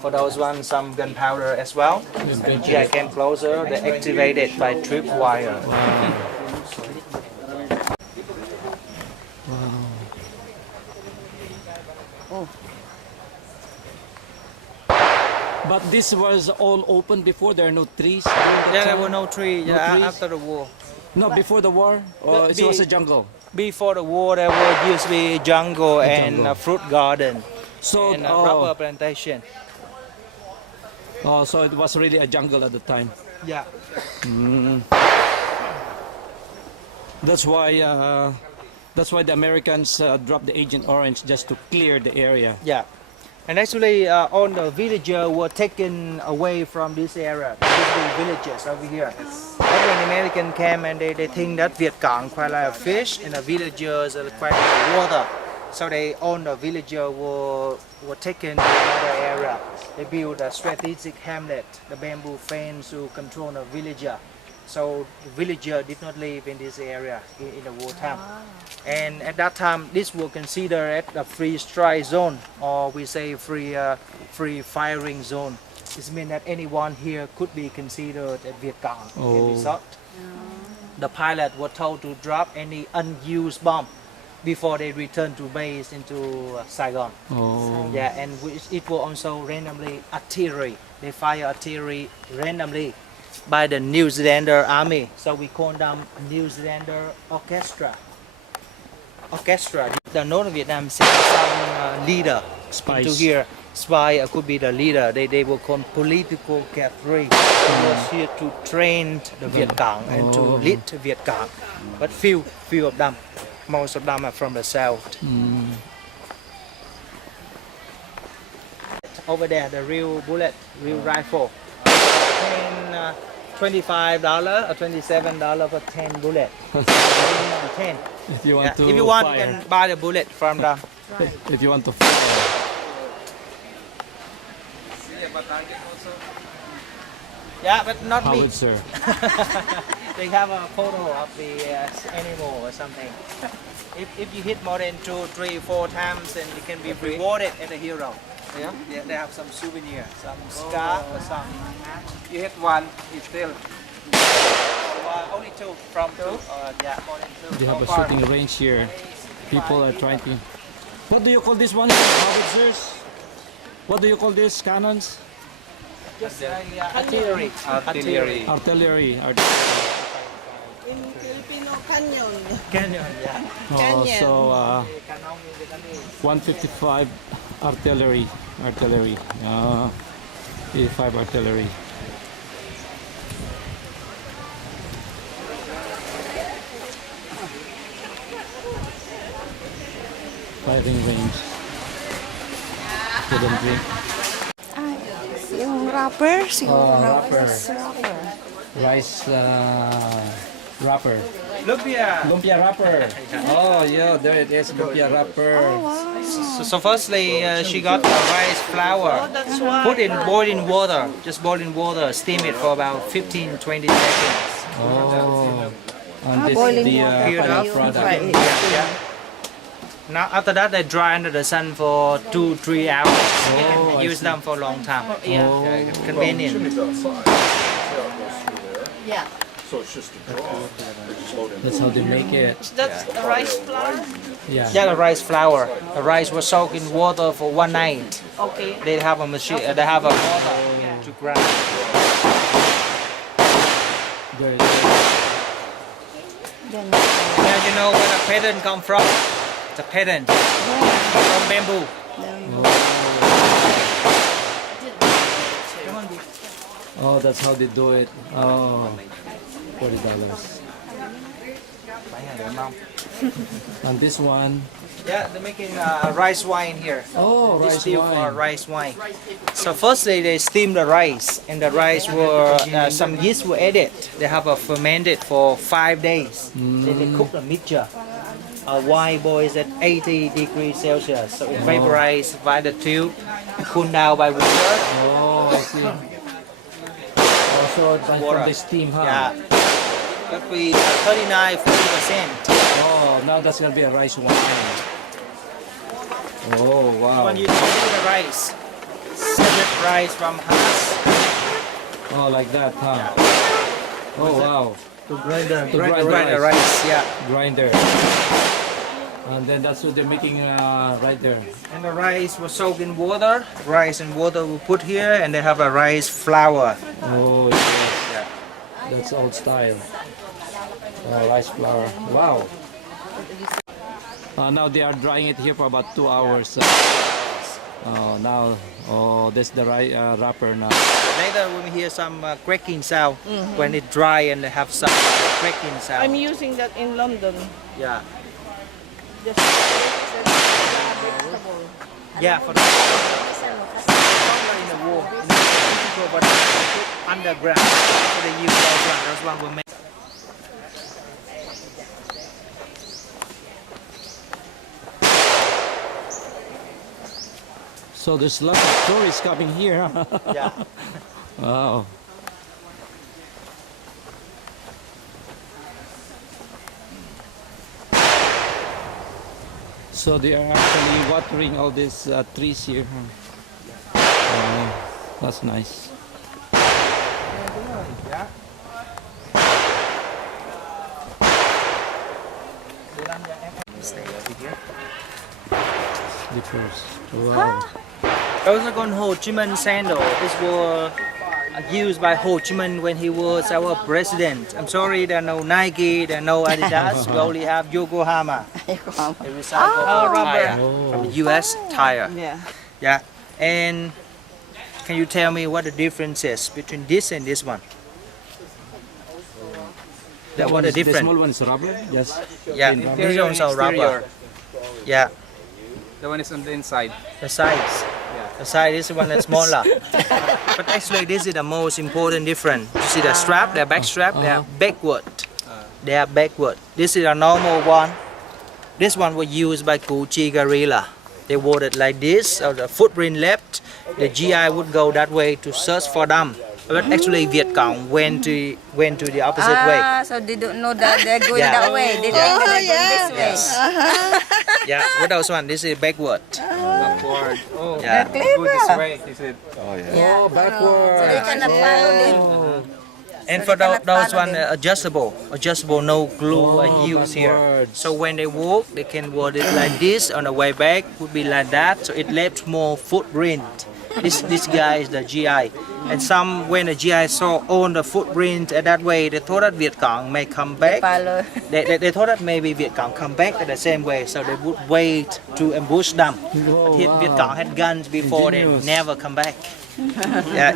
For those one some gunpowder as well. Yeah, I came closer. They activated by tripwire. But this was all open before. There are no trees. During that Yeah, there time? were no trees. No Yeah, trees? after the war. No, before the war. Or it was a jungle. Before the war, there were used to be jungle and jungle. a fruit garden So, and a rubber plantation. so it was really a jungle at the time. Yeah. That's why the Americans dropped the Agent Orange just to clear the area. Yeah. And actually, all the villagers were taken away from this area. These villages over here. But when the American came and they think that Viet Cong quite like fish and the villagers are quite like water. So they all the villagers were taken to another area. They built a strategic hamlet, the bamboo fence to control the villager. So the villager did not live in this area in the wartime. And at that time, this was considered a free strike zone, or we say free firing zone. This means that anyone here could be considered a Viet Cong can be shot. The pilot was told to drop any unused bomb before they return to base into Saigon. Oh. Yeah, and it was also randomly artillery. They fire artillery randomly by the New Zealander army. So we call them New Zealander orchestra. The North Vietnam sent some leader Spies. into here. Spy could be the leader. They were called political cadre. They was here to train the Viet Cong and to lead the Viet Cong. But few of them. Most of them are from the south. Over there, the real bullet, real rifle. $25 or $27 for 10 bullets. 10. If you want Yeah. to If you want, fire. you can buy the bullet from them. If you want to fire. Yeah, but not me. Howitzer. They have a photo of the animal or something. If you hit more than 2, 3, 4 times, then you can be rewarded as a hero. Yeah, they have some souvenir, some scarf or some. You hit one, it's still. Only 2 from 2. Yeah, more than 2. They have a shooting range here. People are trying to. What do you call this one? Howitzers? What do you call these cannons? Just artillery. Artillery. Artillery. In Filipino, canyon. Canyon, yeah. Canyon. So 155 artillery. 85 artillery. Firing range. Student drink. Yung wrapper, siguro wrapper. wrapper. Rice wrapper. Lumpia. Lumpia wrapper. Oh yeah, there it is. Lumpia wrapper. So firstly, she got the rice flour, put in boiling water, just boiling water, steam it for about 15-20 seconds. Oh. And this is boiling the water. final You product. fry it. Yeah. Now after that, they dry under the sun for 2-3 hours. You Oh, can I use see. them for a long time. Oh. Yeah, convenient. Yeah. That's how they make it. That's rice flour. Yeah. Yeah, the rice flour. The rice was soaked in water for 1 night. Okay. They have a machine. They have a water to grind. There it is. Then, Now you know where the pattern come from. The pattern from bamboo. Oh, that's how they do it. Oh, $40. And this one, Yeah, they're making rice wine here. oh, This rice still for wine. rice wine. So firstly they steam the rice, and the rice were some yeast were added. They have a fermented for 5 days. Then they cook the mixture. Wine boils at 80 degrees Celsius. So it vaporizes by the tube, cool down by water. Oh, I see. Also, from the steam, huh? Yeah. That be 39-40%. Oh, now that's gonna be a rice wine. Oh, wow. When you do the rice, separate rice from husk. Oh, like that, huh? Oh, wow. To grind the To grind Grind the rice, yeah. Grinder. And then that's what they're making right there. And the rice was soaked in water. Rice and water we put here, and they have a rice flour. Oh, yes. That's old style. Rice flour. Wow. Now they are drying it here for about 2 hours. Oh, now, oh, this the wrapper now. Later we hear some cracking sound when it dry and they have some cracking sound. I'm using that in London. Yeah. Just vegetable. Yeah, for the in the wall. But underground. So they use those one. Those one will make. So there's lots of tourists coming here. Yeah. Wow. So they are actually watering all these trees here. Oh, that's nice. Yeah. Slippers. Wow. Those are called Ho Chi Minh sandal. These were used by Ho Chi Minh when he was our president. I'm sorry, there are no Nike, there are no Adidas. We only have Yokohama. A recycled tire from the U.S. tire. Yeah. Yeah. And can you tell me what the difference is between this and this one? That what one the is, the difference? small one is rubber? Yes. Yeah, Interior this is also rubber. Yeah, The one is on the inside. the size. The size is the one that's smaller. But actually, this is the most important difference. You see the strap, the back strap, they are backward. They are backward. This is a normal one. This one was used by Gucci guerrilla. They wore it like this, so the footprint left. The GI would go that way to search for them. But actually, Viet Cong went to the opposite way. So they don't know that they're going Yeah. that way. They think they're going this way. Yes. Yeah, with those one, this is backward. Backward. Oh, Yeah. go this way, he said. Yeah. Oh, backward. So they cannot follow them. And for cannot those follow one them. adjustable, no glue are used here. backwards. So when they walk, they can walk it like this. On the way back, would be like that. So it left more footprint. This guy is the GI. And some when the GI saw all the footprint that way, they thought that Viet Cong may come back. Follow. They thought that maybe Viet Cong come back in the same way, so they would wait to ambush them. Oh, But Viet Cong had guns before, they Ingenious. never come back.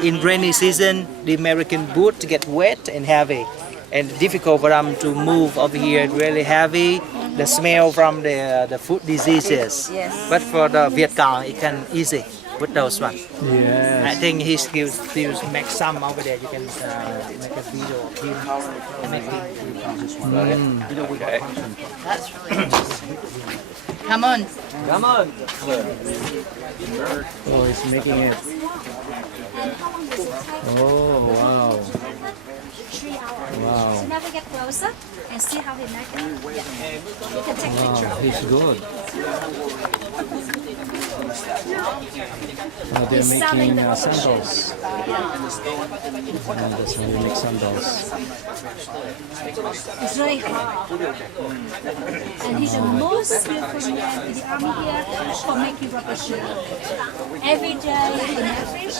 In rainy season, the American boots get wet and heavy, and difficult for them to move over here. Really heavy. The smell from the food diseases. Yes. But for the Viet Cong, it can easy with those one. I Yes. think he still make some over there. You can make a video of him making. That's really interesting. Come on. Come on. Oh, he's making it. Oh, wow. 3 hours. Wow. So now we get closer and see how he make it. Yeah. You can take a picture. Wow, he's good. They're He's selling making the rubber sandals. shoes. That's how they make sandals. It's very hard. And he's the most skillful man in the army here for making rubber shoes. Every day, in average,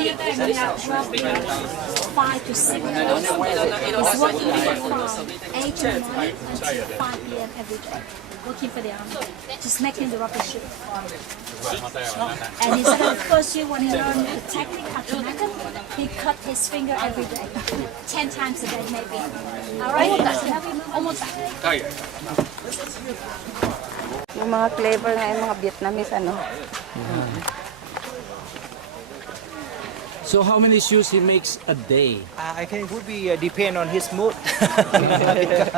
he can make roughly 5 to 6 days. He's working here from 8 in the morning until 5 p.m. every day. Working for the army, just making the rubber shoe. And he said the first year when he learned the technique how to make it, he cut his finger every day, 10 times a day maybe. All right, so now we move almost back. Yung mga clever nga yung mga Vietnamese, ano? So how many shoes he makes a day? I think it would be depend on his mood.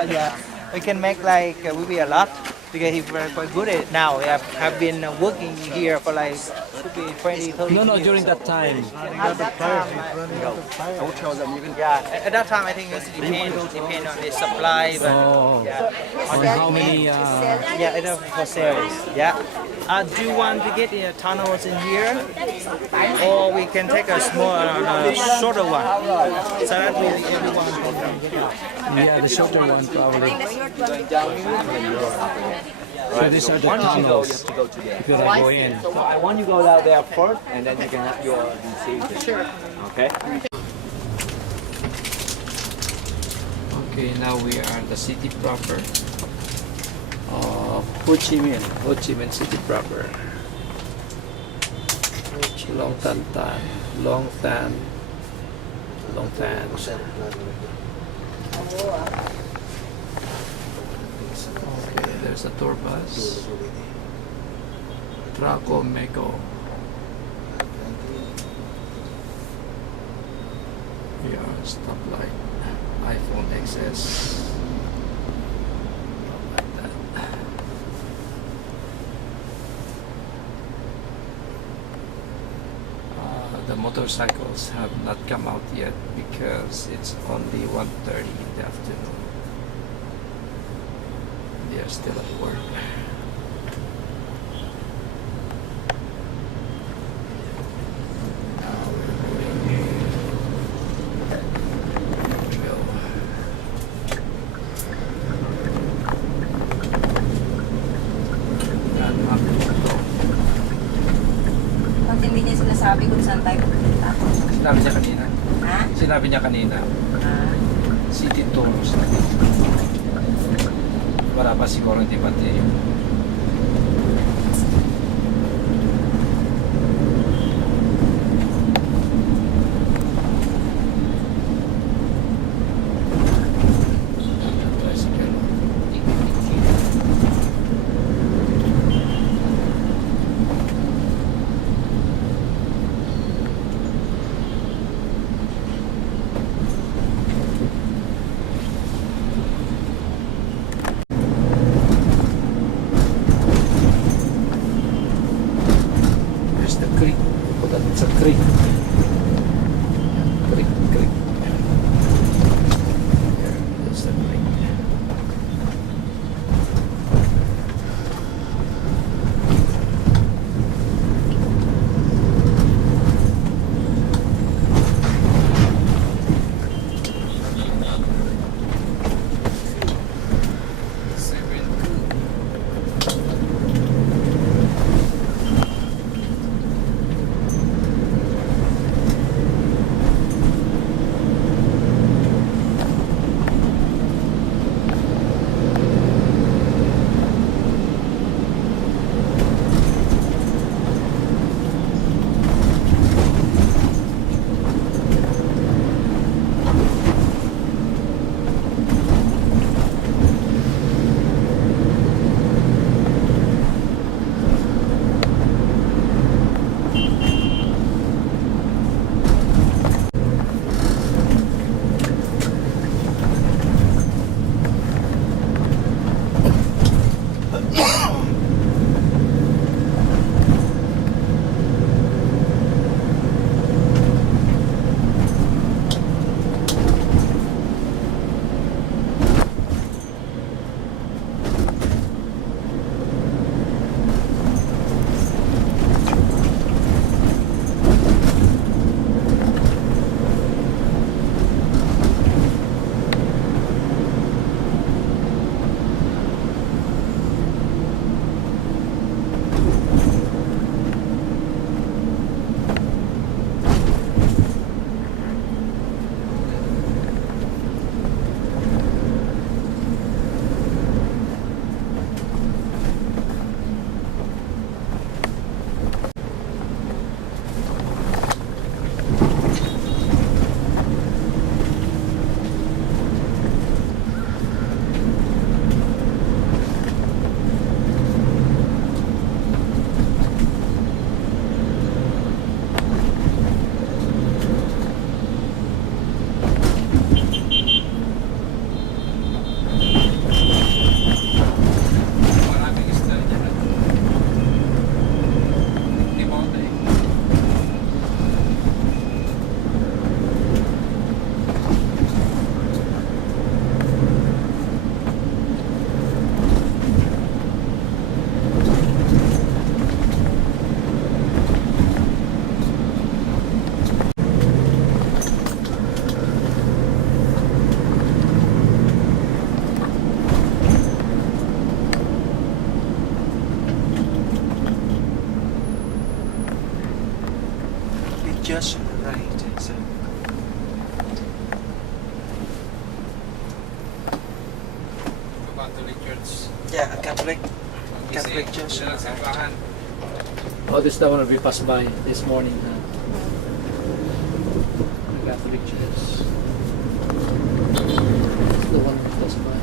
Yeah, we can make like would be a lot because he's very quite good at it now. We have been working here for like could be 20, 30 No, years. during that time. At that time, yeah, at that time I think it depend on the supply. But, Oh, yeah. on how many? Yeah, enough for sales. Yeah. Do you want to get tunnels in here, or we can take a small, shorter one, so that way everyone can. Yeah, the shorter one probably. So these are the tunnels. If you go in. So I want you to go out there first, and then you can have your decision. Sure. Okay. Okay, now we are in the city proper. Ho Chi Minh City proper. Long Tan Tan, Long Tan, Long Tan. Okay, there's a tour bus. Traco Meko. Here, stoplight. iPhone XS. Like that. The motorcycles have not come out yet because it's only 1:30 in the afternoon. They are still at work. Now we're going Bakit hindi niya sinasabi kung saan tayo pupunta? Sinabi niya kanina. Ha? Sinabi niya kanina. Ah. City tours. Wala pa siguro hindi pati yun. church. Yeah, Catholic church. Siya lang simbahan. Oh, this is the one we passed by this morning. The Catholic church. It's the one we passed by.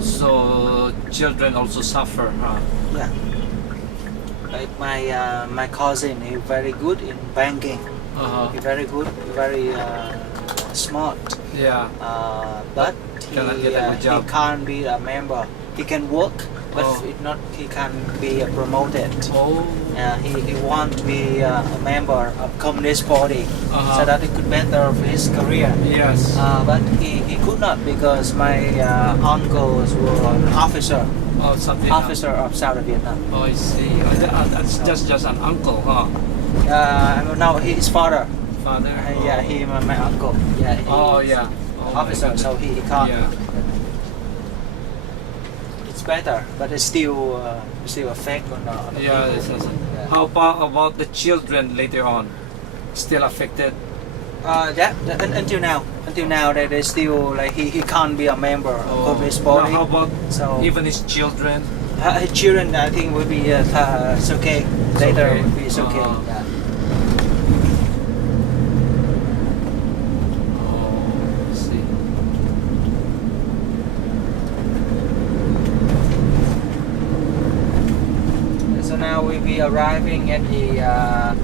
So children also suffer, huh? Yeah. Like my cousin, he very good in banking. He very good, very smart. Yeah. But Cannot get a good he job. can't be a member. He can work, but Oh. if not, he can't be promoted. Oh. He want to be a member of Communist Party Uh-huh. so that he could better his career. Yes. But he could not because my uncles were an officer Oh, something. of South Vietnam. Oh, I see. That's just an uncle, huh? No, his father. Father. Yeah, he my uncle. Yeah. Oh, he's yeah. Oh, my officer, goodness. so he can't. Yeah. It's better, but it's still affect on the Yeah. people. This is, Yeah. how about the children later on? Still affected? Until now, they still like he can't be a member of Communist Now, Party. how about So even his children? his children, I think, will be it's okay. Later, okay. will be it's okay. Uh-huh. Yeah. Oh, I see. So now we'll be arriving at the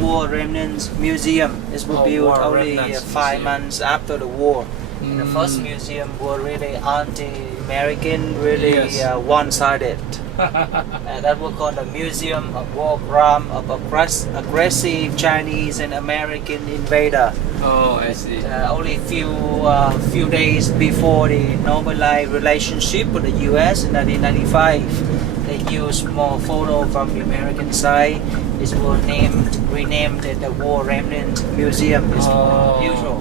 War Remnants Museum. This was Oh, built War only Remnants 5 Museum. months after the war. And the first Mm. museum was really anti-American, really Yes. one-sided. That was called the Museum of War Crime of Aggressive Chinese and American Invader. Oh, I see. Only few days before the normalized relationship with the U.S. in 1995, they used more photo from the American side. It was renamed the War Remnant Museum. It's Oh. beautiful.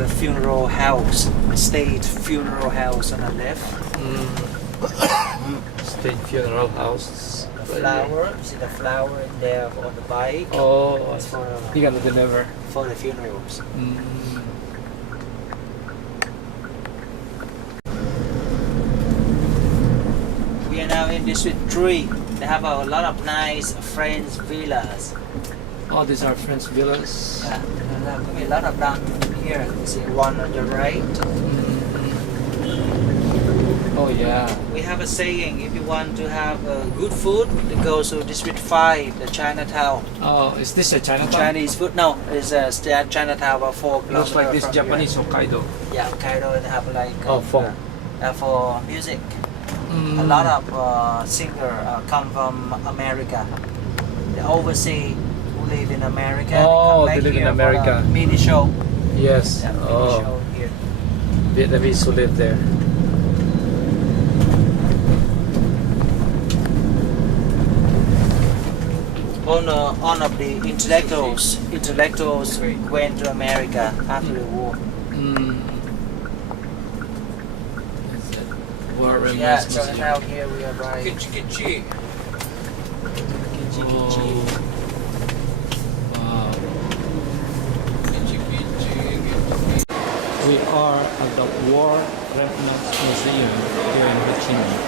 The funeral house, the state funeral house on the left. State funeral house. The flower, you see the flower in there on the bike. Oh, It's for you gotta deliver. the funerals. We are now in District 3. They have a lot of nice French villas. Oh, these are French villas. Yeah, and there could be a lot of them here. You see one on the right. Oh, yeah. We have a saying, if you want to have good food, you go to District 5, the Chinatown. Oh, is this a Chinatown? Chinese food? No, it's a Chinatown about 4 kilometers Looks like this from Japanese here. Hokkaido. Yeah, Hokkaido, and they have like for music. A lot of singers come from America. The overseas who live in America. Oh, come they back live in here for America. the mini show. Yes. Yeah, mini Oh, show here. Vietnamese who live there. One of the intellectuals went to America after the war. War Yeah, Remnants so Museum. now here we are right. Kichi. Oh. Wow. We are at the War Remnants Museum here in Ho Chi Minh.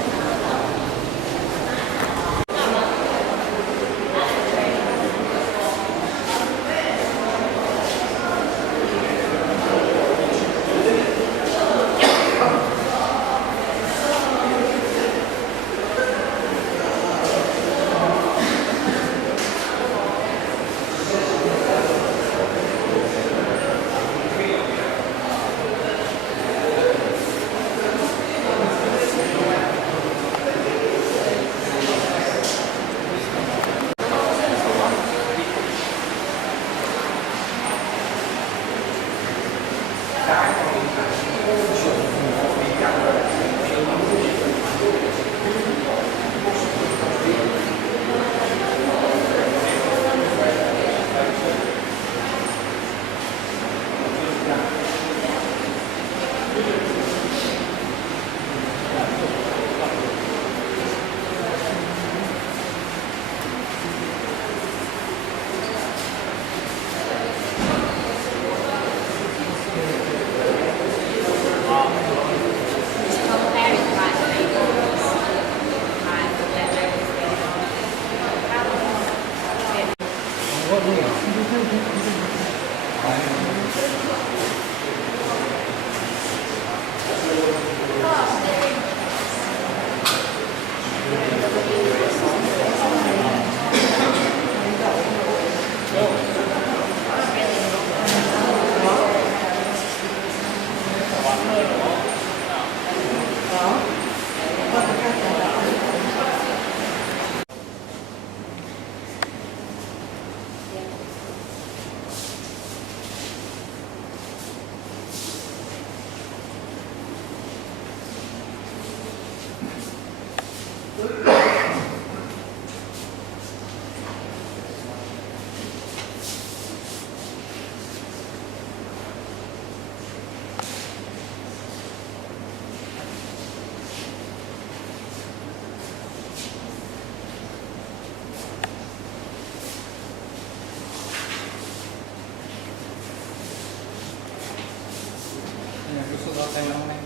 Gusto ko tayo lang na.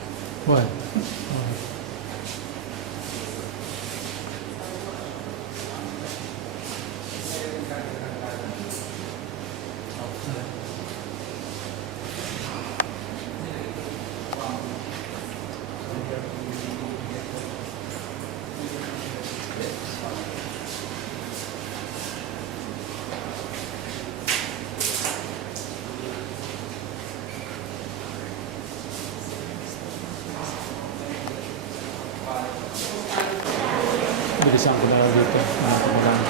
What? Bilisan ko na lang dito. Ano ko lang.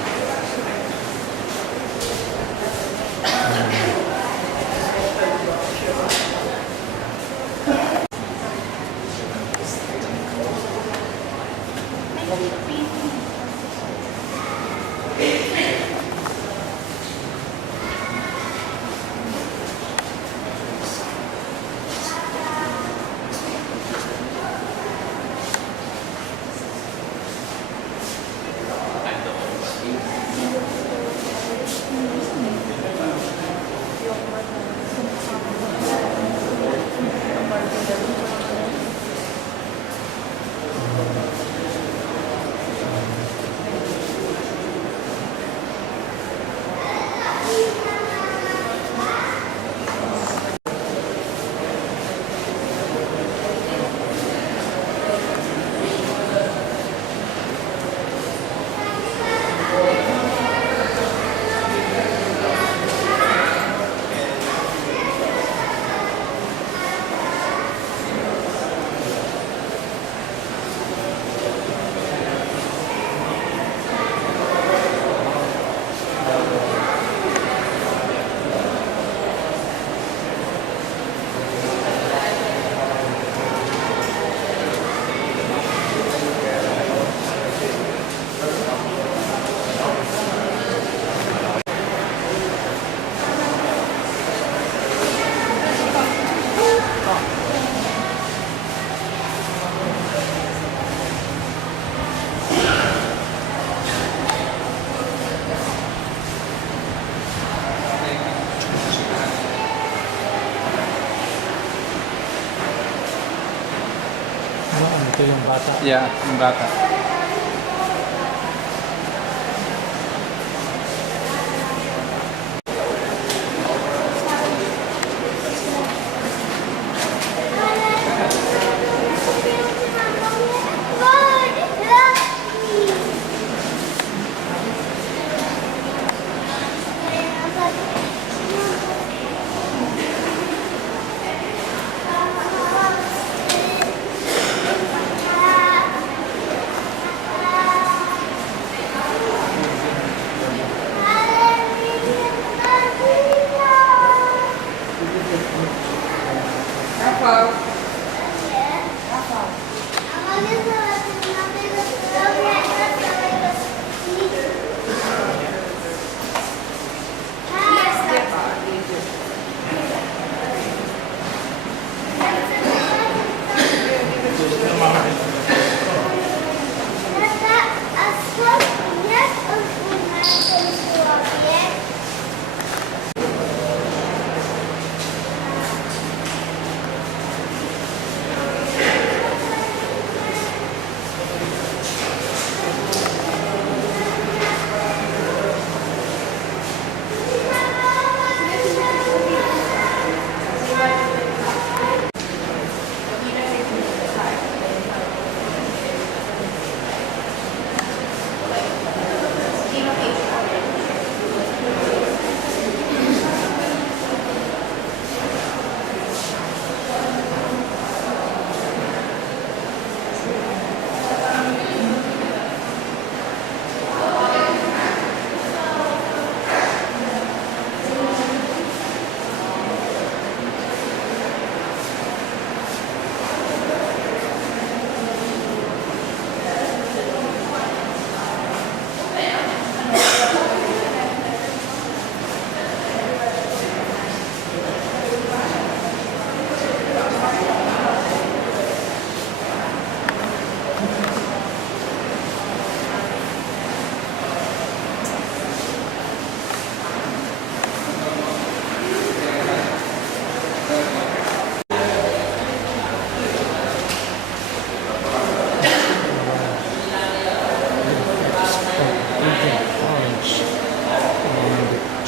Ito yung bata. Yeah, yung bata.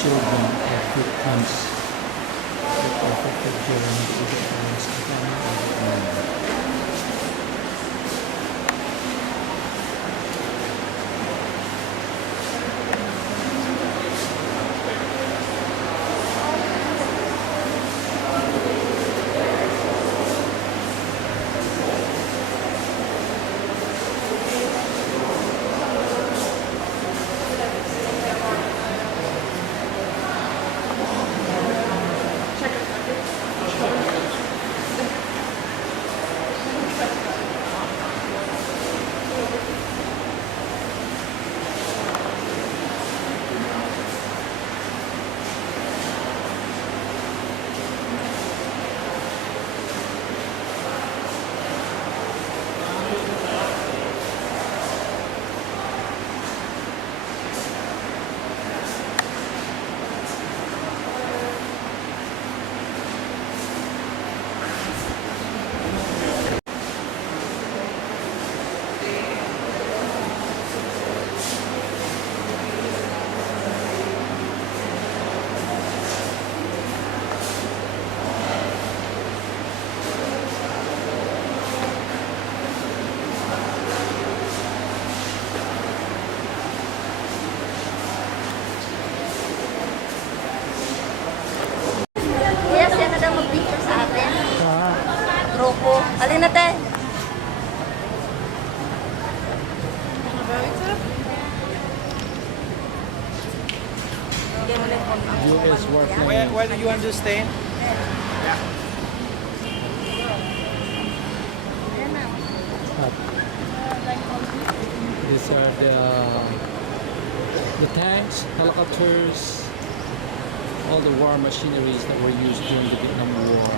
children of victims that were affected during the events of the Yes, yan na daw mag-picture sa atin. Grupo. Alin na, te? US warplane. Where do you want to stay? These are the tanks, helicopters, all the war machineries that were used during the Vietnam War.